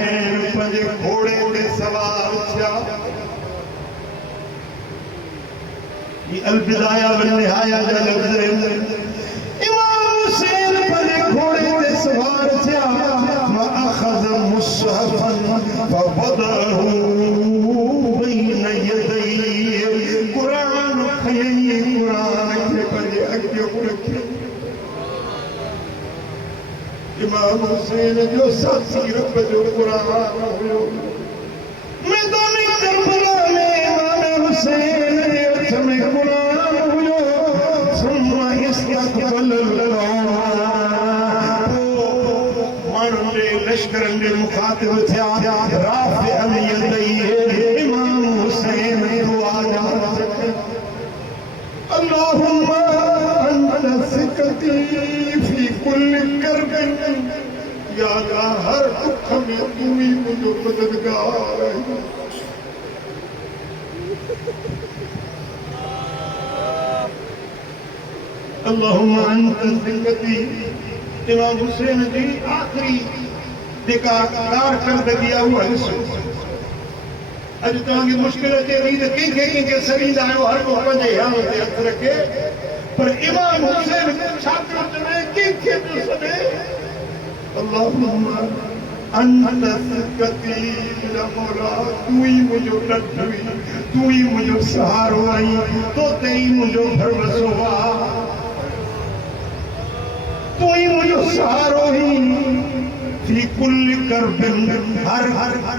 पंहिंजे घोड़े ते सवार थिया ये अलबिदाया व निहाया जा लफ़्ज़ इमाम हुसैन पंहिंजे घोड़े ते सवार थिया वअख़ज़ मुसहफ़न फवदअहू बैन यदैहि क़ुरान खयई क़ुरान खे पंहिंजे अॻिते रखियो इमाम हुसैन जो साथी रब जो क़ुरान हुयो मैदान करबला में इमाम हुसैन जे हथ में क़ुरान हुयो सुम्मा इस्तक़बल माण्हुनि जे लश्करनि जे मुखातिब थिया राफ़िअ यदैहि इमाम हुसैन दुआ اللهم أنت ثقتي في كل كرب या अल्लाह हर दुख में तू ही मुझे मददगार है अल्लाहुम्मा अंत ज़िल्लती इमाम हुसैन जी आखिरी जेका कारकर्दगी आहे उहा ॾिसो अॼु तव्हांखे मुश्किल अचे थी त कंहिंखे सॾींदा आहियो हर को पंहिंजे हियाणे ते हथ रखे पर इमाम हुसैन छा पियो चवे कंहिंखे पियो सॾे अल्लाहुम्मा अंत ज़िल्लती मुंहिंजा मौला तू ही मुंहिंजो ॾंढ हुई तू ही मुंहिंजो सहारो आई तो ते ही मुंहिंजो भरवसो आहे तू ही मुंहिंजो सहारो ही फी कुल करबिन हर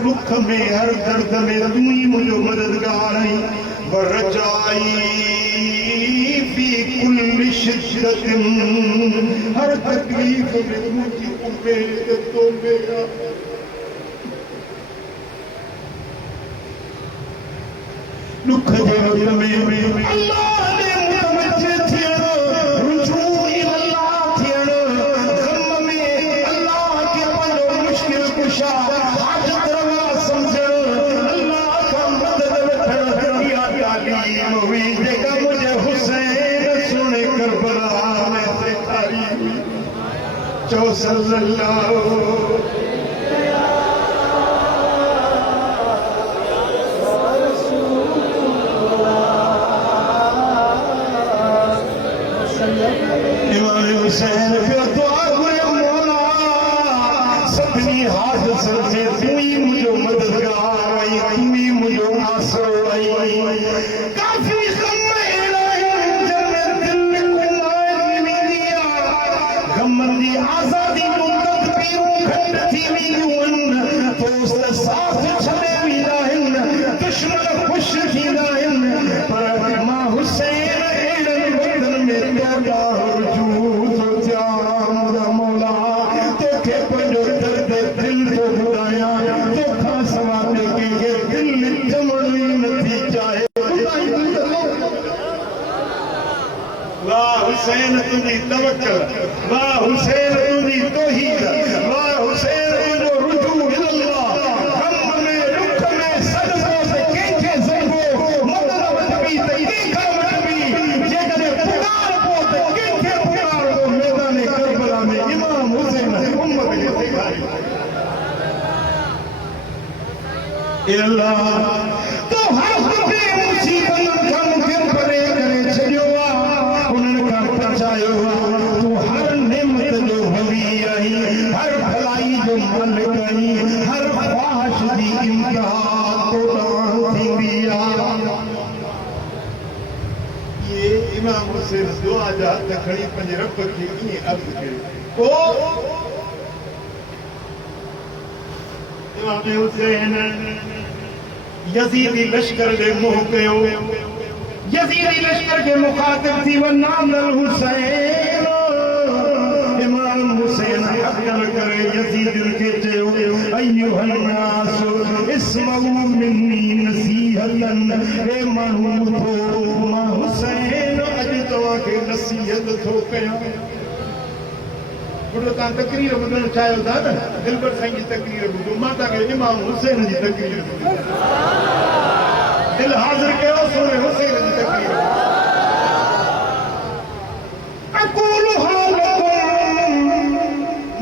दुख में हर दर्द में तू ही मुझे मददगार है वरजाई फी कुल शिद्दतिन हर तकलीफ में मुझे उम्मीद तो मेरा दुख जे वक़्त में अल्लाह ने मुतवज्जे थियण रुजू इल्लाह थियण गम में अल्लाह के पंहिंजो मुश्किल कुशा हाजत रवा समझण अल्लाह का मदद वठण इहा तालीम हुई जेका मुंहिंजे हुसैन सुने करबला में सेखारी हुई चओ सल्लल्लाहु हुसैन पियो दुआ घुरे मौला सभिनी हाथ सर से तू ही मुझो मददगार आई तू ही मुझो आसरो आई काफी समय गमंदी आजादी जो तकदीरों घट थी वीन दोस्त साथ छले वीराइन दुश्मन खुश थींदाइन पर मां हुसैन एड़न वतन में तोड़ा वजूद थिया मुदा मौला तोखे पंजो दर्द दिल तो बुधाया तोखा सवा के दिल जमणी नथी चाहे वाह हुसैन तुझी तवक्कल वाह हुसैन तुझी तौहीद वाह हुसैन तुझो रुजू इल्लाह गम में दुख में सदमों से कंहिंखे ज़रबो मदद वठबी त कंहिंखा वठबी जेकॾहिं पुकार पो त कंहिंखे पुकारबो मैदान करबला में इमाम हुसैन उम्मत खे सेखारियो ए अल्लाह तो हर दुखे मुसीबत खां मूंखे परे करे छॾियो तू हर नेमत जो हवी आई हर भलाई जो मालिक आई हर ख्वाहिश जी इंतहा तो थींदी ये इमाम हुसैन दुआ जा हथ खणी पंहिंजे रब खे ईअं अर्ज़ कयो पोइ इमाम हुसैन यज़ीदी लश्कर ॾे मुंहुं कयो यज़ीदी लश्कर के मुखातिब थी वनाम हुसैन इमाम हुसैन अकल करे यज़ीद के चयो अय्युहन नास इस्मऊ मिन्नी नसीहतन ए माण्हू थो मां हुसैन अॼु तव्हांखे नसीहत थो कयां बुढ़ो तव्हां तकरीर ॿुधणु चाहियो था न दिलबर साईं जी तकरीर ॿुधो मां तव्हांखे इमाम हुसैन जी तकरीर दिल हाज़िर कयो सोने हुसैन जी तकरीर अक़ूलु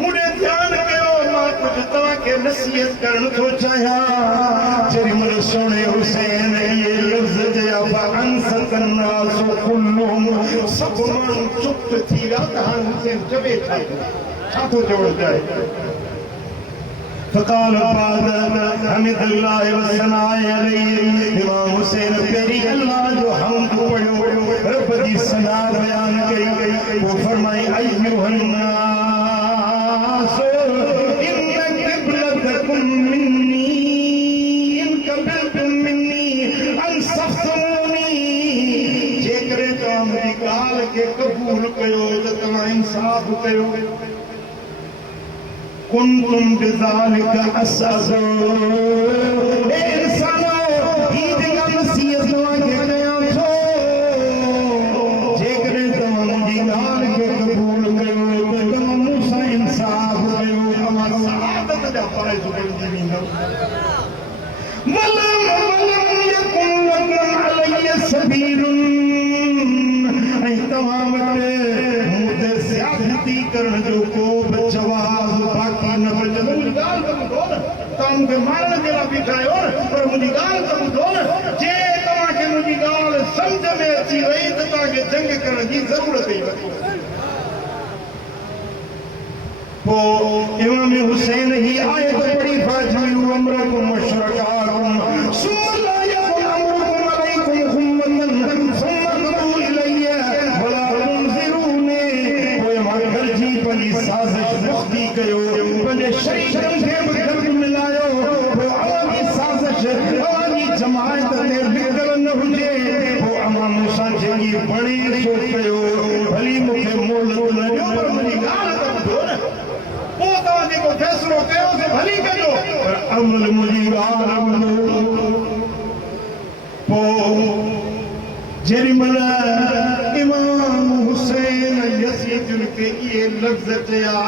मुड़े ध्यान कयो मां कुझु तव्हांखे नसीहत करणु थो चाहियां जेॾी महिल सोने हुसैन इहे लफ़्ज़ चया फ़अनसत अन्नास कुल्लुहुम सभु माण्हू चुप थी विया त हाणे हुसैन चवे छा थो चवणु चाहे فقال بعد حمد الله والثناء عليه امام حسين پیری اللہ جو حمد پڑھو رب دی ثنا بیان کئی وہ فرمائے ایھا الناس ان قبلتکم منی ان قبلتم منی انصفتمونی جے کرے تو میری ڳالھ کي قبول کيو ته تمام انصاف کيو कुंतुम बिज़ालिका असज़ो ए इंसानो ही दिला नसीहत तव्हांखे कयां थो जेकॾहिं तव्हां मुंहिंजी ॻाल्हि खे क़बूल कयो त तव्हां मूं सां इंसाफ़ कयो तव्हां सआदत जा फ़ाइज़ बणिजी वेंदव वलम यकुन लकुम अलैहि सबीलुन ऐं तव्हां वटि मूं ते ज़्यादती करण जो को बि जवाब तव्हांखे मारण जे लाइ बीठा आहियो न पर मुंहिंजी ॻाल्हि त ॿुधो न जे तव्हांखे मुंहिंजी ॻाल्हि सम्झ में अची वई त तव्हांखे जंग करण जी ज़रूरत ई न पोइ इमाम हुसैन ही आयत पढ़ी फाजमिलू अमरकुम वशरकाकुम सुम्मा ला यकुन अमरुकुम अलैकुम गुम्मतन सुम्मा तू इलैया वला तुनज़िरूनी पोइ मां गरजी पंहिंजी साज़िश मुख्ती कयो पंहिंजे शरीरनि खे जमायत ते बिगड़ न हुजे पोइ अमां मूंसां जेकी बणी सो कयो भली मूंखे मोल न ॾियो पर मुंहिंजी ॻाल्हि त ॿुधो न पोइ तव्हां जेको फ़ैसिलो कयो से भली कजो पर अमल मुंहिंजी ॻाल्हि ॿुधो पोइ जेॾी महिल इमाम हुसैन यज़ीद खे इहे लफ़्ज़ चया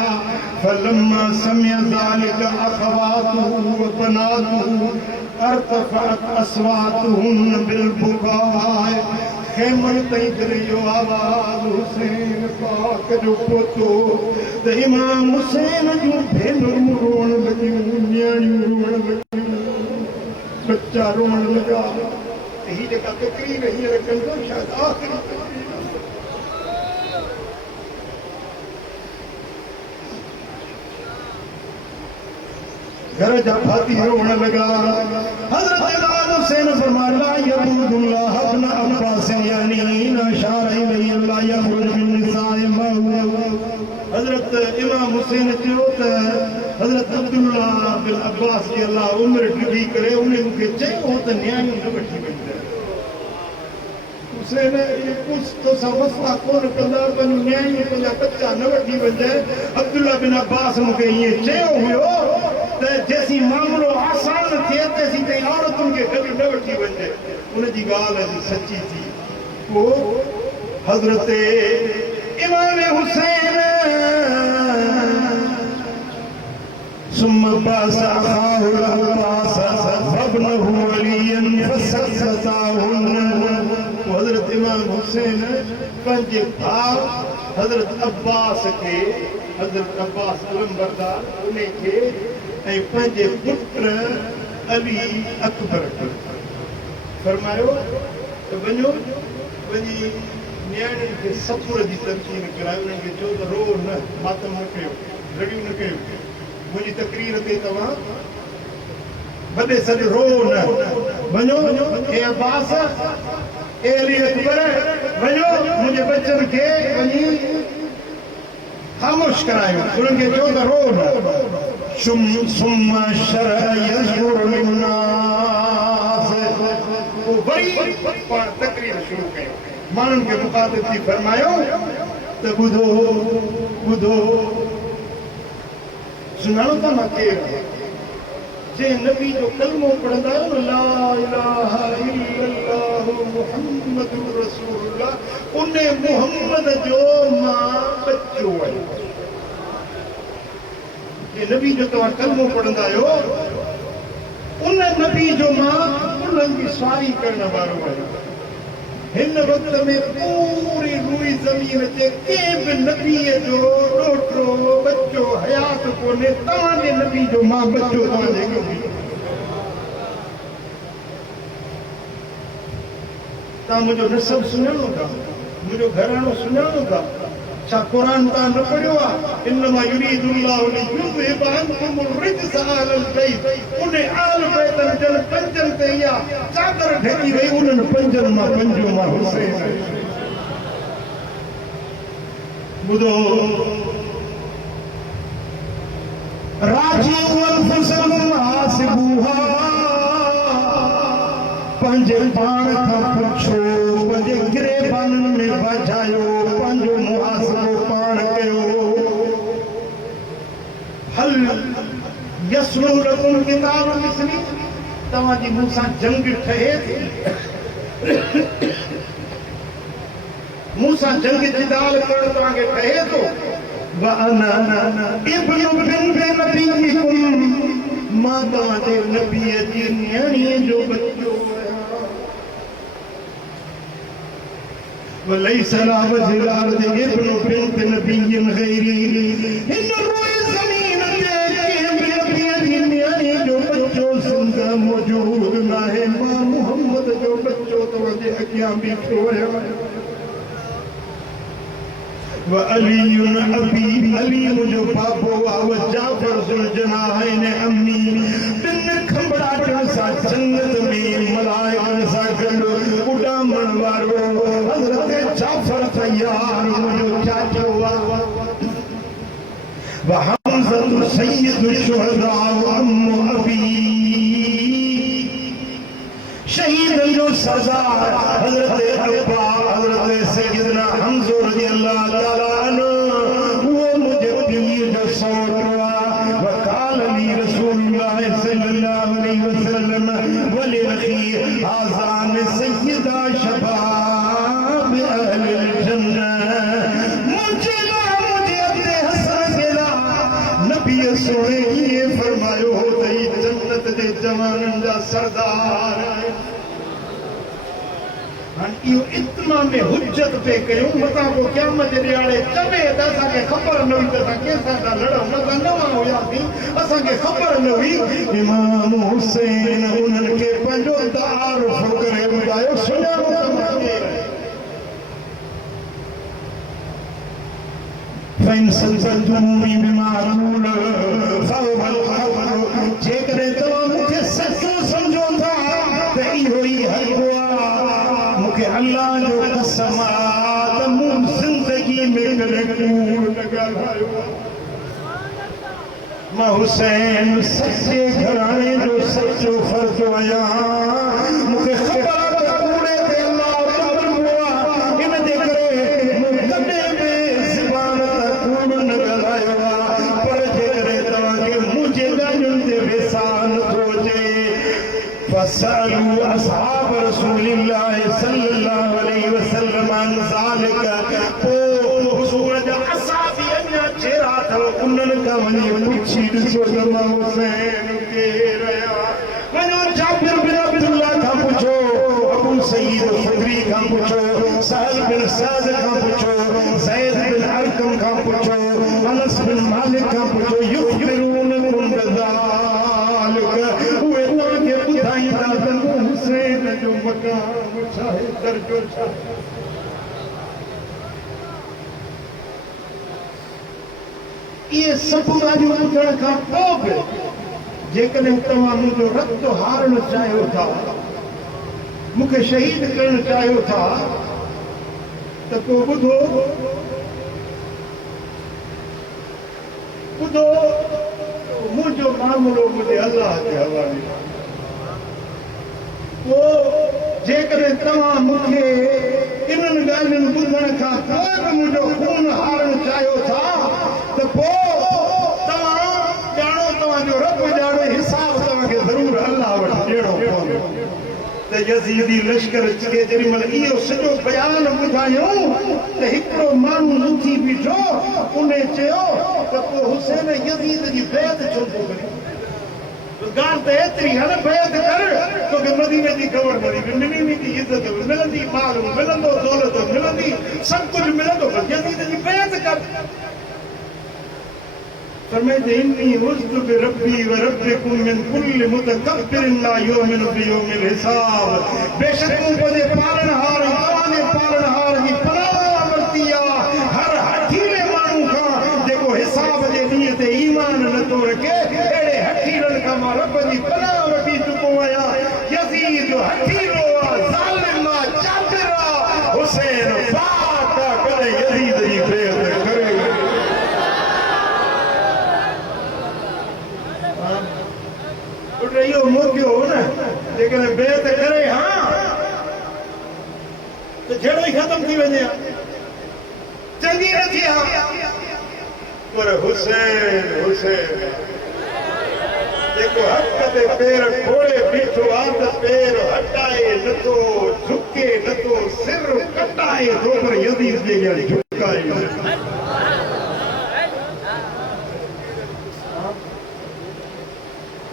फलम्मा समिअ ज़ालिक अख़वातुहु व बनातुहु ارتفعت اصواتهن بالبكاء خیمن تائیں کریو آواز حسین پاک جو پوتو ته امام حسین جو भेनरूं रोअण लॻियूं न्याणियूं रोअण लॻियूं बच्चा रोअण लॻा ही जेका तकरीर हींअर कंदो शायदि आख़िरी घर जा फाती रोने लगा। हजरत इमाम हुसैन फरमाया यबूदुल्लाह इब्न अब्बास यानी इशारा इल्ला यखरुज मिन निसाए मऊ। हजरत इमाम हुसैन चयो त हजरत अब्दुल्लाह बिन अब्बास की अल्लाह उम्र ढिघी करे उन्हें मूंखे चयो त न्याणियूं न वठी वञे। हुसैन ये कुछ तो समझता कोन कंदा बन न्याणियूं पंहिंजा बच्चा न वठी वञे। अब्दुल्लाह बिन अब्बास मूंखे इएं चयो हुयो त जेसी मामलो आसान थिए तेसी ताईं औरतुनि खे गॾु न वठी वञे। उनजी ॻाल्हि अॼु सची थी। पोइ हज़रत इमाम हुसैन ثم باس أخاه العباس وابنه عليا فسكتاهن। حضرت इमाम हुसैन पंहिंजे भाउ हज़रत अब्बास खे हज़रत अब्बास अलमबरदार उन खे ऐं पंहिंजे पुट अली अकबर खे फरमायो त वञो वञी न्याणियुनि खे सतुर जी तलक़ीन करायो। उन्हनि खे चयो त रो न, मातम न कयो, रड़ियूं न कयो। मुंहिंजी तकरीर ते तव्हां वॾे सॾ रो न। वञो ए अब्बास ए अली अकबर वञो मुंहिंजे बचनि खे वञी ख़ामोश करायो। उन्हनि खे चयो त रो न। ثم شرع يذكر للناس वरी पाण तकरीर शुरू कयो। माण्हुनि खे मुखातिब थी फरमायो त ॿुधो ॿुधो सुञाणो था मां केरु आहियां? जंहिं नबी जो कलमो पढ़ंदा आहियो न ला इलाहा इल्लल्लाहु मुहम्मदुर रसूलुल्लाह, उन मुहम्मद जो मां बच्चो आहियां। जंहिं नबी जो तव्हां कलमो पढ़ंदा आहियो उन नबी जो मां उन्हनि जी सवारी करण वारो आहियां। हिन वक़्त में पूरी रुई ज़मीन ते कंहिं बि नबीअ जो ॾोहिटो बच्चो हयात कोन्हे। तव्हांजे नबी जो मां बच्चो तव्हांजे तव्हां मुंहिंजो नसब सुञाणो था, मुंहिंजो घराणो सुञाणो था? छा क़ुरान तव्हां न पढ़ियो आहे? इन्नमा युरीदुल्लाहु लियुज़हिब अन्कुमुर रिज्स अहलल बैत। उन आल बैतनि जन पंजनि ते इहा चादर ढकी वई। उन्हनि पंजनि मां पंजो मां हुसैन। ॿुधो राजीउ अनफुसहुम हासिबूहा, पंहिंजे पाण खां पुछो, पंहिंजे गिरेबाननि में बाझायो, पंहिंजो मुहासिबो पाण कयो। हल यसलू लकुम किताब मिस्ली, तव्हांजी मूंसां जंग ठहे थी? मूंसां जंग जिदाल करणु तव्हांखे ठहे थो? वअना इब्नु बिन्त नबीकुम, मां तव्हांजे नबीअ जी न्याणीअ जो बच्चो आहियां। वलैस ला वज़िल अर्द इब्नु बिन्त नबीइन गैरी, हिन रोए ज़मीन ते कंहिं बि नबीअ जी न्याणी जो बच्चो ज़िंदा मौजूद नाहे। मां मुहम्मद जो बच्चो तव्हांजे अॻियां बीठो आहियां। वअलियुन अबी, अली मुंहिंजो बाबो आहे। वजाफर ज़ुलजनाहैन अम्मी, टिन खंभड़ाटनि सां जन्नत में मलाइकनि सां गॾु उॾामण वारो हज़रत जाफर तैयार मुंहिंजो चाचो आहे। वहमज़तु सय्यदु शुहदा अम्मु अबी, शहीदनि जो सरदार हज़रत अब्बा हज़रत सय्यदना हमज़ा रज़ियल्लाहु ताला अन्हु, उहो मुंहिंजे पीर जो सौटु आहे। वक़ाल ली रसूलुल्लाह सल्लल्लाहु अलैहि वसल्लम वलिअखी हाज़ा मिन सय्यदा शबाब अहलिल जन्नह, मुंहिंजे अते हसन खे नबी सोणे इएं फरमायो त ही जन्नत जे जवाननि जा सरदार आहिनि। इहो इत्माम में हुज्जत पे कयूं, मथां पोइ क़यामत जे ॾियारे चवे त असांखे ख़बर न हुई त असां कंहिंसां था लड़ूं। असां नवां हुयासीं, असांखे ख़बर न हुई। इमाम हुसैन उन्हनि खे पंहिंजो तारुफ़ करे ॿुधायो, सुञाणो त मां केरु आहियां। फइन सल्तुनी बिमा अक़ूल फहुवल हक़, जे मां हुसैन सच्चे घराणे जो सच्चो फर्ज़ आहियां मूंखे ख़बर आहे त कूड़े ते अल्लाह क़बूल आहे इन जे करे मूं कॾहिं बि ज़बान तां कूड़ न ॻाल्हायो आहे पर जेकॾहिं तव्हांखे मुंहिंजे ॻाल्हियुनि ते वेसाह नथो अचे فسألوا أصحاب رسول الله صلى الله عليه وسلم عن ذلك حضور جا أصحابي أنيا چهرا تھو انن کا وني پڇي ڏسو ته ماں حسين ڪير آيا وڃو جابر بن عبد الله کان پڇو ابو سعيد خدري کان پڇو سهل بن سعد کان پڇو زيد بن ارقم کان پڇو انس بن مالك کان پڇو يخبرون من ذلك हुसैन जो मकाम छाहे दर्जो छा ये सब ॻाल्हियूं ॿुधण खां पोइ बि जेकॾहिं तव्हां मुंहिंजो रत हारणु चाहियो था मूंखे शहीद करणु चाहियो था त पोइ ॿुधो ॿुधो मुंहिंजो मामिलो मुंहिंजे अल्लाह जे हवाले जेकॾहिं तव्हां मूंखे इन्हनि ॻाल्हियुनि ॿुधण खां पोइ बि मुंहिंजो खून हारणु चाहियो था त पोइ तव्हां ॼाणो तव्हांजो रब ॼाणे हिसाब तव्हांखे ज़रूरु अल्लाह वटि ॾियणो पवंदो त यज़ीदी लश्कर खे जेॾी महिल इहो सॼो बयानु ॿुधायूं त हिकिड़ो माण्हू उथी बीठो उन चयो त पोइ हुसैन यज़ीद जी बैत छो थो करे ॻाल्हि त एतिरी आहे न बैत कर तोखे मदीने जी ख़बर पवंदी मिलंदी थी इज़त मिलंदी माल मिलंदो दौलत मिलंदी सभु कुझु मिलंदो पर यज़ीद जी बैत कर फरमाईंदे इन्नी उज़्दु बिरब्बी व रब्बिकुम मिन कुल्लि मुतकब्बिरिन ला युमिनु बियौमिल हिसाब बेशक मूं पंहिंजे पालनहार तव्हांजे पालनहार जी पनाह वरिती आहे हर हठीले माण्हू खां जेको हिसाब जे ॾींहं ते ईमान नथो रखे अहिड़े हठीलनि खां मां रब जी पनाह वठी चुको आहियां यज़ीद हठीलो आहे ज़ालिम आहे चाबिर आहे हुसैन पाक आहे कॾहिं यज़ीद जी बेइज़त करे इहो मौक़ो हो न जेकॾहिं बेइज़त करे हा त जहिड़ो ई ख़तम थी वञे चङी न थी हा पर हुसैन हुसैन जेको हक़ ते पेर खोड़े बीठो आहे त पेर हटाए नथो झुके नथो सिर कटाए थो पर यज़ीद जे अॻियां झुकाए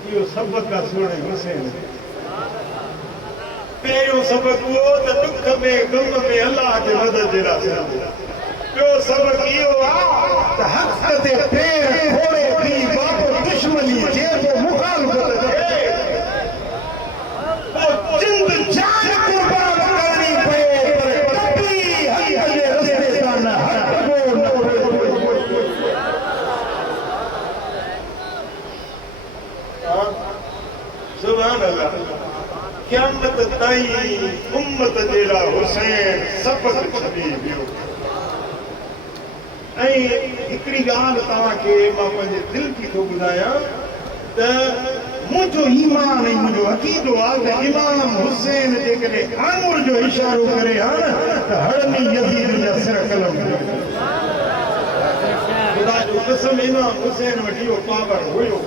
इहो सबक़ आहे सुहिणे हुसैन पहिरियों सबक़ उहो त दुख में ग़म में अल्लाह जे मदद जे लाइ ॿियो सबक़ इहो आहे त हक़ ते पेर खोड़े थी बाबो दुश्मनी जे पोइ मुखालफ़त करे पोइ जिंद जान क़ुर्बान करणी पए पर कभी हक़ जे रस्ते तां न हटबो न सुभान अल्लाह क़यामत ताईं उम्मत जे लाइ हुसैन सबक़ छॾी वियो ऐं हिकिड़ी ॻाल्हि तव्हांखे मां पंहिंजे दिलि जी थो ॿुधायां त मुंहिंजो ईमान ऐं मुंहिंजो अक़ीदो आहे त इमाम हुसैन जेकॾहिं आङुर जो इशारो करे हा न त हड़नी यज़ीद जा सिर कलम ख़ुदा जो कसम इमाम हुसैन वटि इहो पावर हुयो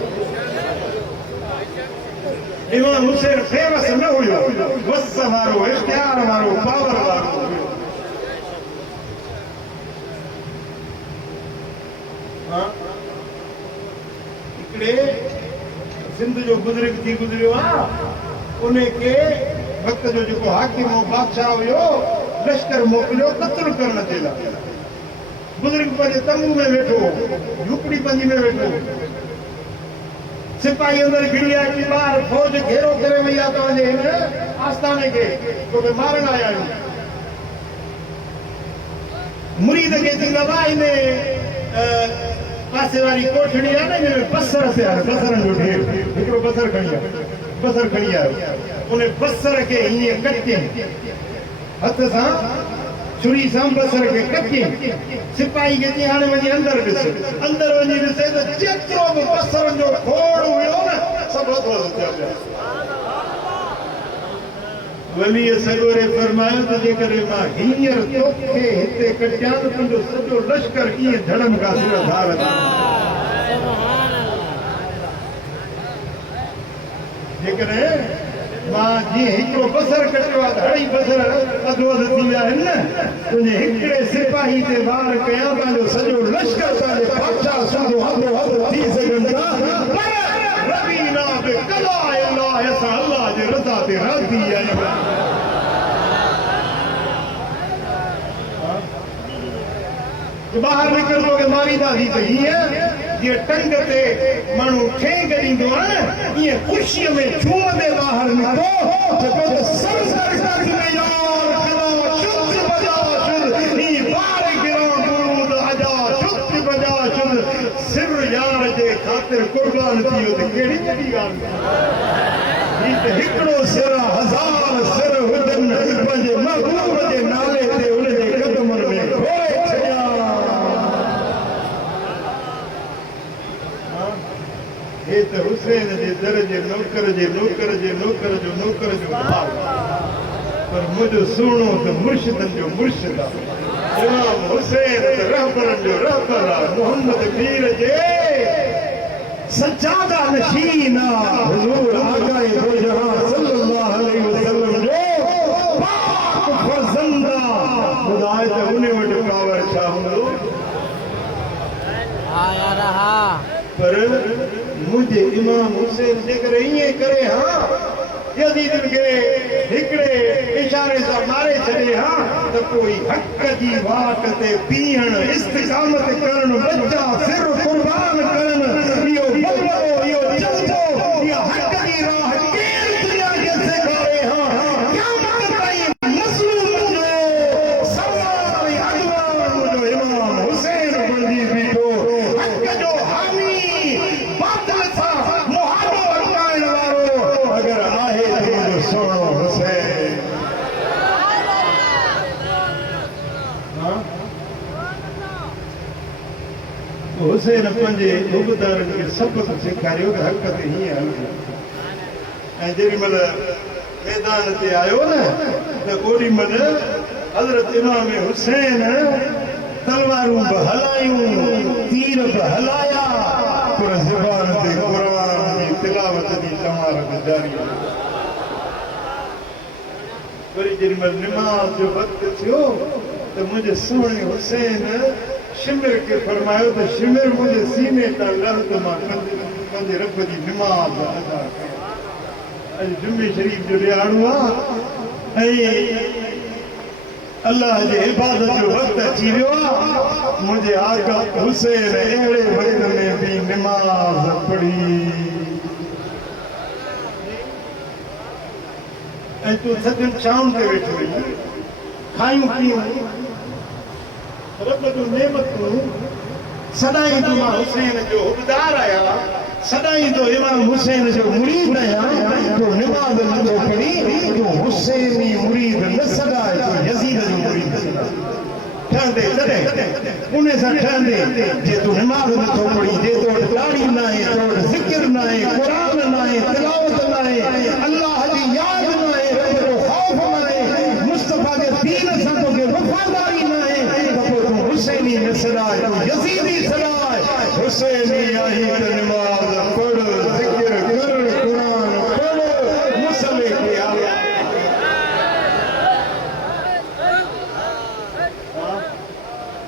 इमाम हुसैन फेमस न हुयो वस वारो इख्तियार वारो पावर वारो हुयो हिकिड़े सिंध जो बुज़ुर्ग थी गुज़रियो आहे उन खे वक़्त जो जेको हाकिम हो बादशाह हुयो लश्कर मोकिलियो क़त्ल करण जे लाइ बुज़ुर्ग पंहिंजे तंबू में वेठो झूपड़ी पंहिंजी में वेठो सिपाही अंदर घिरी आया कि ॿार फौज घेरो करे वई आहे तव्हांजे हिन आस्थाने खे तोखे मारण आया आहियूं मुरीद खे चईंदा हुआ हिन पासे वारी कोठड़ी आहे न हिन में बसर पिया आहिनि बसरनि जो ढेर हिकिड़ो बसर खणी आयो उन बसर खे हीअं कटे हथ सां छुरी सां बसर खे कटी सिपाही खे चई हाणे वञी अंदरि ॾिस अंदरि वञी ॾिसे त जेतिरो बि बसर जो खोड़ हुयो न सभु अधु अधु थिया पिया वलीअ सॻोरे फरमायो त जेकॾहिं मां हींअर तोखे हिते कटियां त तुंहिंजो सॼो लश्कर कीअं धड़नि खां सिर धार जेकॾहिं मां जीअं हिकिड़ो बसर कटियो आहे त अढ़ाई बसर अधु अधु थी विया आहिनि न तुंहिंजे हिकिड़े सिपाही ते वार कयां पंहिंजो सॼो लश्कर तव्हांजे बादशाह सूदो हथो हथ थी सघनि था रबीना बि कला अलाह असां अलाह जे रज़ा ते राज़ी आहियूं बाहर निकरंदो के मारींदासीं त हीअं जीअं टंग ते माण्हू ठेंग ॾींदो आहे न ईअं ख़ुशीअ में छूअंदे ॿाहिरि निकितो जेको त संसर कर में यार खड़ा शुद्ध बजा शुद्ध ही बार गिरां दुरूद अजा शुद्ध बजा शुद्ध सिर यार जे ख़ातिर कुर्बान थी वियो त कहिड़ी वॾी ॻाल्हि ही त हिकिड़ो सिर हज़ार सिर हुजनि पंहिंजे महबूब जे नाले ते उन जे क़दमनि में घोड़े छॾिया हे त हुसैन जे दर जे नौकर जे नौकर जे नौकर जो नौकर जो भाउ पर मुंहिंजो सुहिणो त मुर्शिदनि जो मुर्शिद आहे इमाम हुसैन त रहबरनि जो रहबर आहे मोहम्मद पीर जे सजादा नशीन आहे हुज़ूर आक़ाए दो जहां सल्लल्लाहु अलैहि वसल्लम जो पाक फर्ज़ंद आहे ख़ुदा त उन वटि पावर छा हूंदो पर मुझे इमाम हुसैन जेकॾहिं ईअं करे हा यज़ीद खे हिकिड़े इशारे सां मारे छॾे हा त पोइ हक़ जी वाट ते बीहण इस्तिक़ामत करण बच्चा सिर क़ुर्बान करण इहो बबलो इहो जज़्बो इहा हक़ जी राह केरु दुनिया खे सेखारे हा क़यामत ताईं मज़लूम जो सरदार अॻवान मुंहिंजो इमाम हुसैन बणिजी बीठो हक़ जो हामी बातिल सां मुहारो हटाइण वारो अगरि आहे त मुंहिंजो सुहिणो हुसैन हुसैन पंहिंजे उबदारनि खे सबक़ सेखारियो त हक़ ते हीअं हलिजो ऐं जेॾीमहिल मैदान ते आयो न त ओॾीमहिल हज़रत इमाम हुसैन तलवारूं बि हलायूं तीर बि हलाया पर ज़ुबान ते क़ुरान जी तिलावत जी तमारत जारी वरी जेॾीमहिल निमाज़ जो वक़्तु थियो त मुंहिंजे सुहिणे हुसैन शिमिर खे फरमायो त शिमिर मुंहिंजे सीने तां लह त मां पंहिंजे रब जी निमाज़ अदा कयां अॼु जुमे शरीफ़ जो ॾियारो आहे ऐं अल्लाह जे इबादत जो वक़्तु अची वियो आहे मुंहिंजे आका हुसैन अहिड़े वक़्त में बि निमाज़ पढ़ी ऐं तूं सॼनि शाम ते वेठो आहीं खायूं पीयूं रब जूं नेमतूं सदाईं तूं मां हुसैन जो हुबदार आहियां सदाईं तो इमाम हुसैन जो मुरीद आहियां तो निमाज़ नथो पढ़ी तो हुसैनी मुरीद न सदाए तो यज़ीद जो मुरीद ठहंदे तॾहिं उन सां ठहंदे जे तूं निमाज़ नथो पढ़ी जे तो वटि दाढ़ी न आहे तो वटि ज़िक्र न आहे क़ुरान न आहे तिलावत न आहे अल्लाह जी याद न आहे रब जो ख़ौफ़ न आहे मुस्तफ़ा जे दीन सां तोखे वफ़ादारी न आहे त पोइ तूं हुसैनी न सदाए तूं यज़ीदी सदाए हुसैनी आहीं त निमाज़ पढ़ ज़िक्र कर क़ुरान पढ़ मुसले खे आया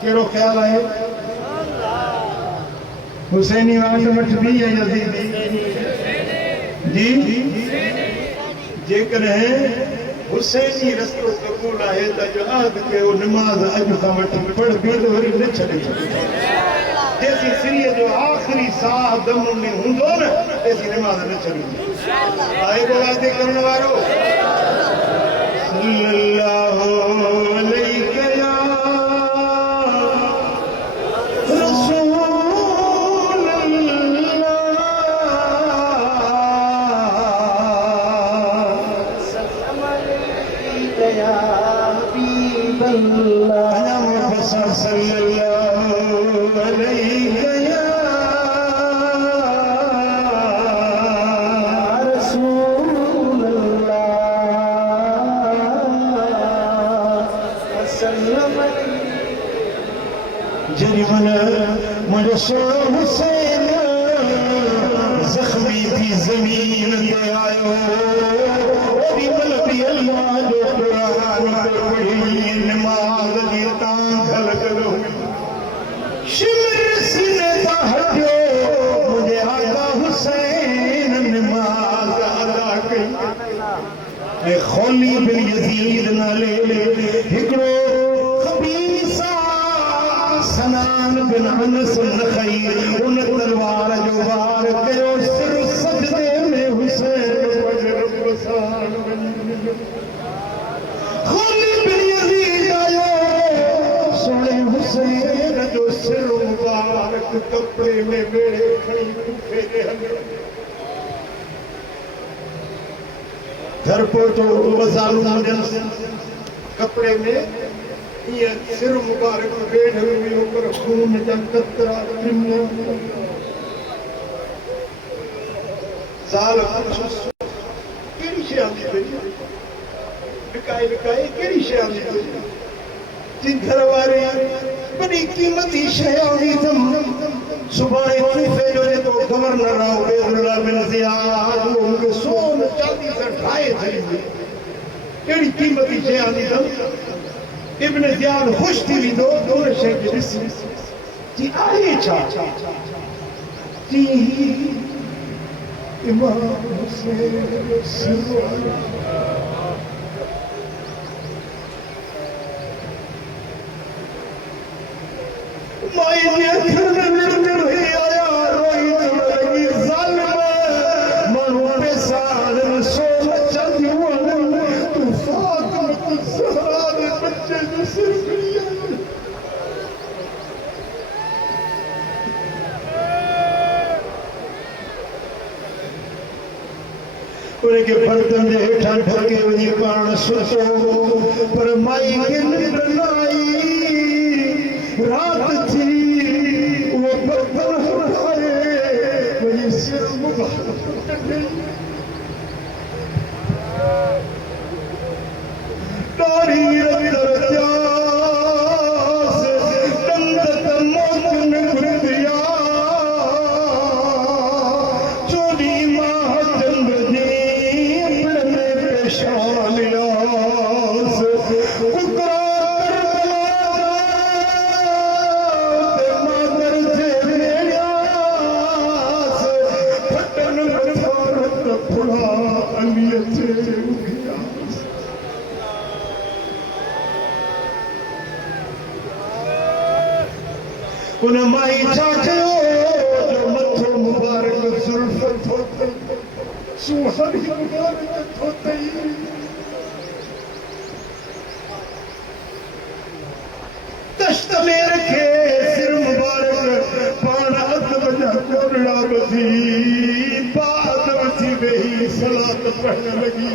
कहिड़ो ख़्याल आहे हुसैनी वाट वठ बि ऐं यज़ीदी जी जेकॾहिं हुसैनी रस्तो क़बूल आहे त अॼु अहद कयो निमाज़ अॼु खां वठी पढ़ बि त वरी न छॾे जेसीं सिरीअ जो आख़िरी साह दम में हूंदो न तेसीं निमाज़ न छॾींदी आहे को वास्ते करण वारो सल्लल्लाहु अलैहि या रसूल अल्लाह सल्लल्लाहु अलैहि रसूल जरिमन मुझे हुसैन जख्मी थी जमीन पे आयो ओदी मलबी अल्लाह जो कुरान पढ़ी नमाज दी तांघल करो शिमर सीने ता हटियो मुझे आका हुसैन नमाज अदा कई ए खौली बिन यजीद नाले हिकड़ो खबीसा सनान बिन अनस नखई उन तलवार जो वार कयो सिर सजदे में हुसैन वजर बसान खौली बिन यजीद आयो सोने हुसैन जो सिर मुबारक कपड़े में मेरे खड़ी फेरे हंगे घर पर तो वजालू कपड़े में ये सिर मुबारक बेड़ हुई ऊपर खून जन कतरा साल केड़ी शे आंदी पे लिकाई केड़ी शे आंदी पे जिन घर वाले बड़ी कीमती शे आंदी थम सुबह कूफे जो ने तो गवर्नर राव बेदुल्ला बिन जियाद उनके सोन चांदी से ढाए थे केड़ी कीमती शे आंदी थम इब्न जियाद खुश थी दो शे जी आए छा जी इमाम हुसैन सिरवाला माई ने अखर में मिल रही आया रोई लगी जालिम मनु पे सालन सोल चंदी वन तू फातिमा ज़हरा दे बच्चे जो सिर करिया उनके बर्तन दे हेठा ढके वही पाण सुतो पर माई के निंड न आई रात थी वो बर्तन हटाए वही सिर मुबारक तारी अंदर त्यास दंदत मोहन गुरदिया चोरी माह चंद जी अपने पेशालियास कुकरा उन माई चाचो जो मथो मुबारक जुल्फत होते सुहानी मुबारक होते तश्त में रखे सिर मुबारक पान अदब जा कोरड़ा बसी बाद बसी बेही सलात पढ़ने लगी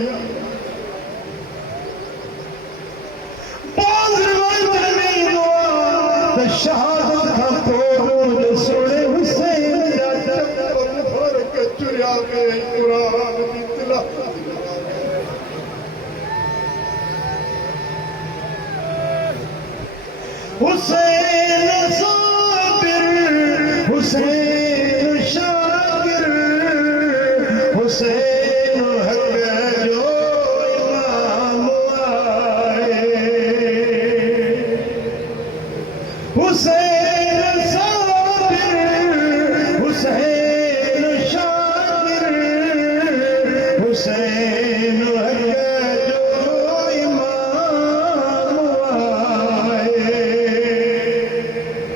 बाज रिवायत में दुआ शहादत का पोर सोने हुसैन दा पर के चुरिया में कुरान की तिलावत हुसैन साबिर हुसैन शाकिर हुसैन हक जो इमाम आए हुसैन साबिर हुसैन शाकिर हुसैन जो इमाम आए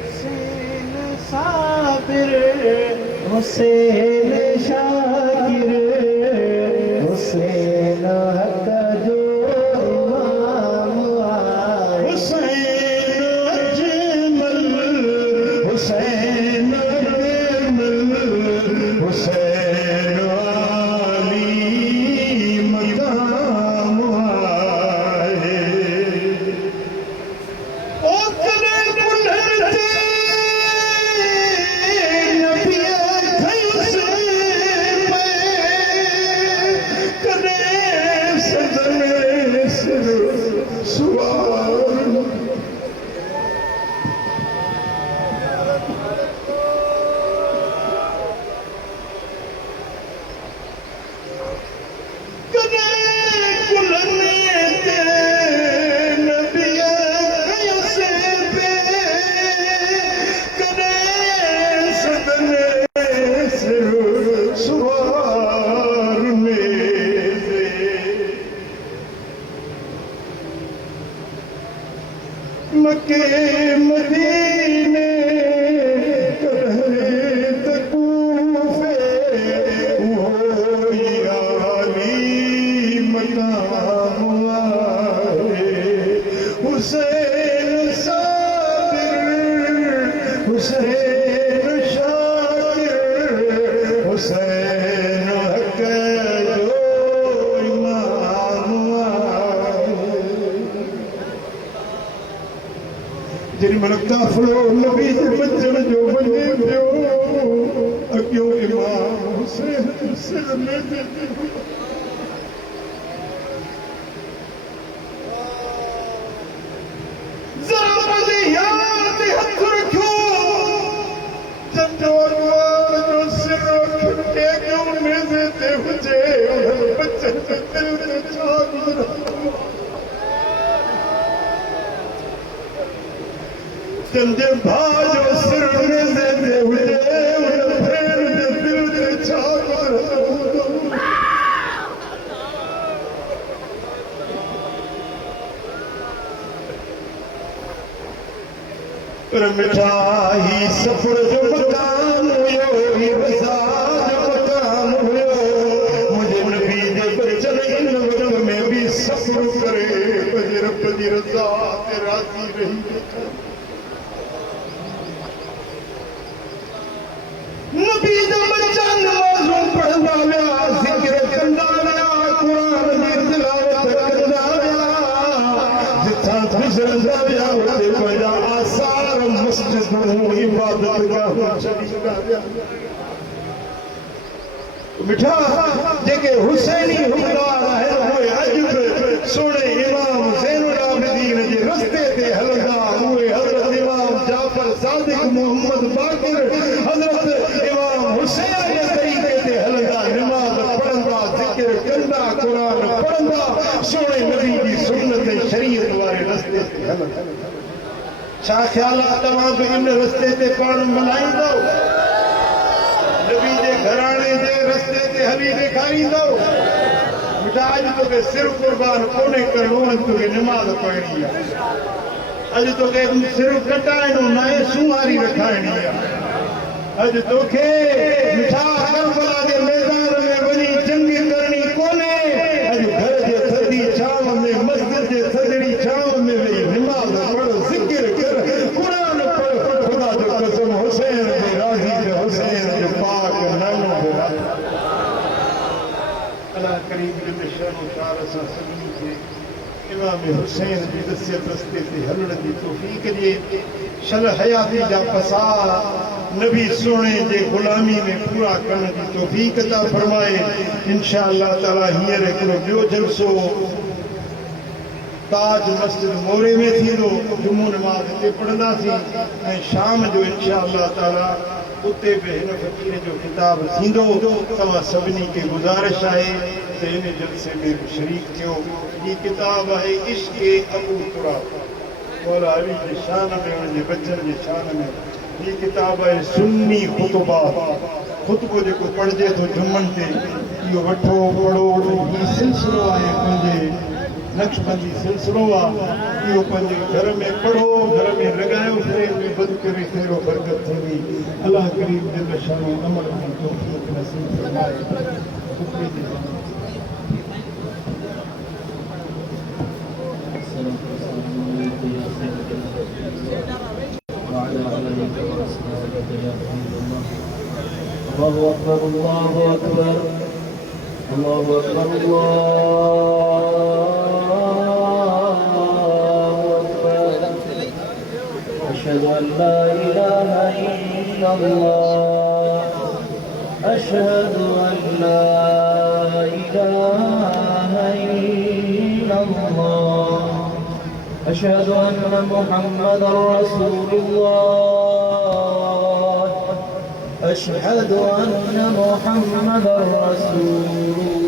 हुसैन साबिर हुसैन शाकिर हुसैन हक जो इमाम आए हुसैन अजमल हुसैन बेमल हुसैन अली मके मदीने करे तकूफे वो याली मकाम आए हुसैन साबिर हुसैन शाकिर हुसैन हक जो इमाम जिन मन काफिलो नबी से बचण जो वञे पियो अॻियों इमाम हुसैन सिर में चंदे भाजो सिर में दे हुए उन फेर दे दिल दे छाकर पर मिठाई सफर जो मकान हुयो ही रज़ा जो मकान हुयो मुझे नबी दे बचन इन वक्त में भी सफर करे बजे रब दी रज़ा ते राज़ी रही नबी दा बच्चा नमाज़ों पढ़ंदा विया ज़िक्र कंदा विया कुरान दी तिलावत कंदा विया जिथां गुज़रंदा विया उते वजा आसार मस्जिदूं इबादत गाह छॾींदा विया मिठा जेके हुसैनी हुकमदार आहिनि उहे अॼु बि सोणे इमाम ज़ैनुल आबिदीन जे रस्ते ते हलंदा उहे हज़रत इमाम जाफ़र सादिक मोहम्मद बाक़िर हज़रत इमाम हुसैन जे तरीक़े ते हलंदा नमाज़ पढ़ंदा ज़िक्र कंदा क़ुरान पढ़ंदा सोणे नबी जी सुन्नत ऐं शरीयत वारे रस्ते ते हलंदा छा ख़्याल आहे तव्हां बि इन रस्ते ते पाण मल्हाईंदव नबी जे घराणे जे रस्ते ते हली ॾेखारींदो बेटा अॼु तोखे सिर कुर्बान कोन्हे करिणो तोखे नमाज़ पढ़णी आहे अॼु तोखे सिर कटाइणो न आहे सुवारी रखाइणी आहे अॼु तोखे मिठा करबला जे मैदान में वञी जंग करणी कोन्हे अॼु घर जे थधी छांव में मस्जिद जे थधड़ी छांव में वेही नमाज़ पढ़ ज़िक्र कर क़ुरान पढ़ ख़ुदा जो कसम हुसैन जे राज़ी जो हुसैन जो पाक नानो अल्लाह करीम जे शहर शार सां सभिनी खे इमाम हुसैन जी नसीहत रस्ते ते हलण जी तौफ़ीक़ ॾिए शल हयाती जा पसा नबी सोणे जे ग़ुलामी में पूरा करण जी तौफ़ीक़ अता फरमाए इंशा अल्लाह ताला हींअर हिकिड़ो ॿियो जलसो ताज मस्जिद मोरे में थींदो जुमो नमाज़ हिते पढ़ंदासीं ऐं शाम जो इंशा अल्लाह ताला उते बि हिन फ़क़ीर जो किताब थींदो तव्हां सभिनी खे गुज़ारिश आहे त हिन जलसे में बि शरीक थियो हीअ किताब आहे इश्क़ अबू तुराब मौला अली जे शान में हुनजे बचन जे शान में हीअ किताब आहे सुन्नी ख़ुतबा ख़ुतबो जेको पढ़िजे थो जुमनि ते इहो वठो पढ़ो हीअ सिलसिलो आहे पंहिंजे नक्शबंदी सिलसिलो आहे इहो पंहिंजे घर में पढ़ो घर में लॻायो फ्रेम में बंदि करे कहिड़ो बरकत थींदी अल्लाह करीम जल शानो अमल में तौफ़ीक़ नसीब फरमाए الله أكبر الله أكبر الله أكبر الله أكبر أشهد أن لا إله إلا الله أشهد أن لا إله إلا الله أشهد أن محمدا رسول الله أشهد أن محمدا رسول الله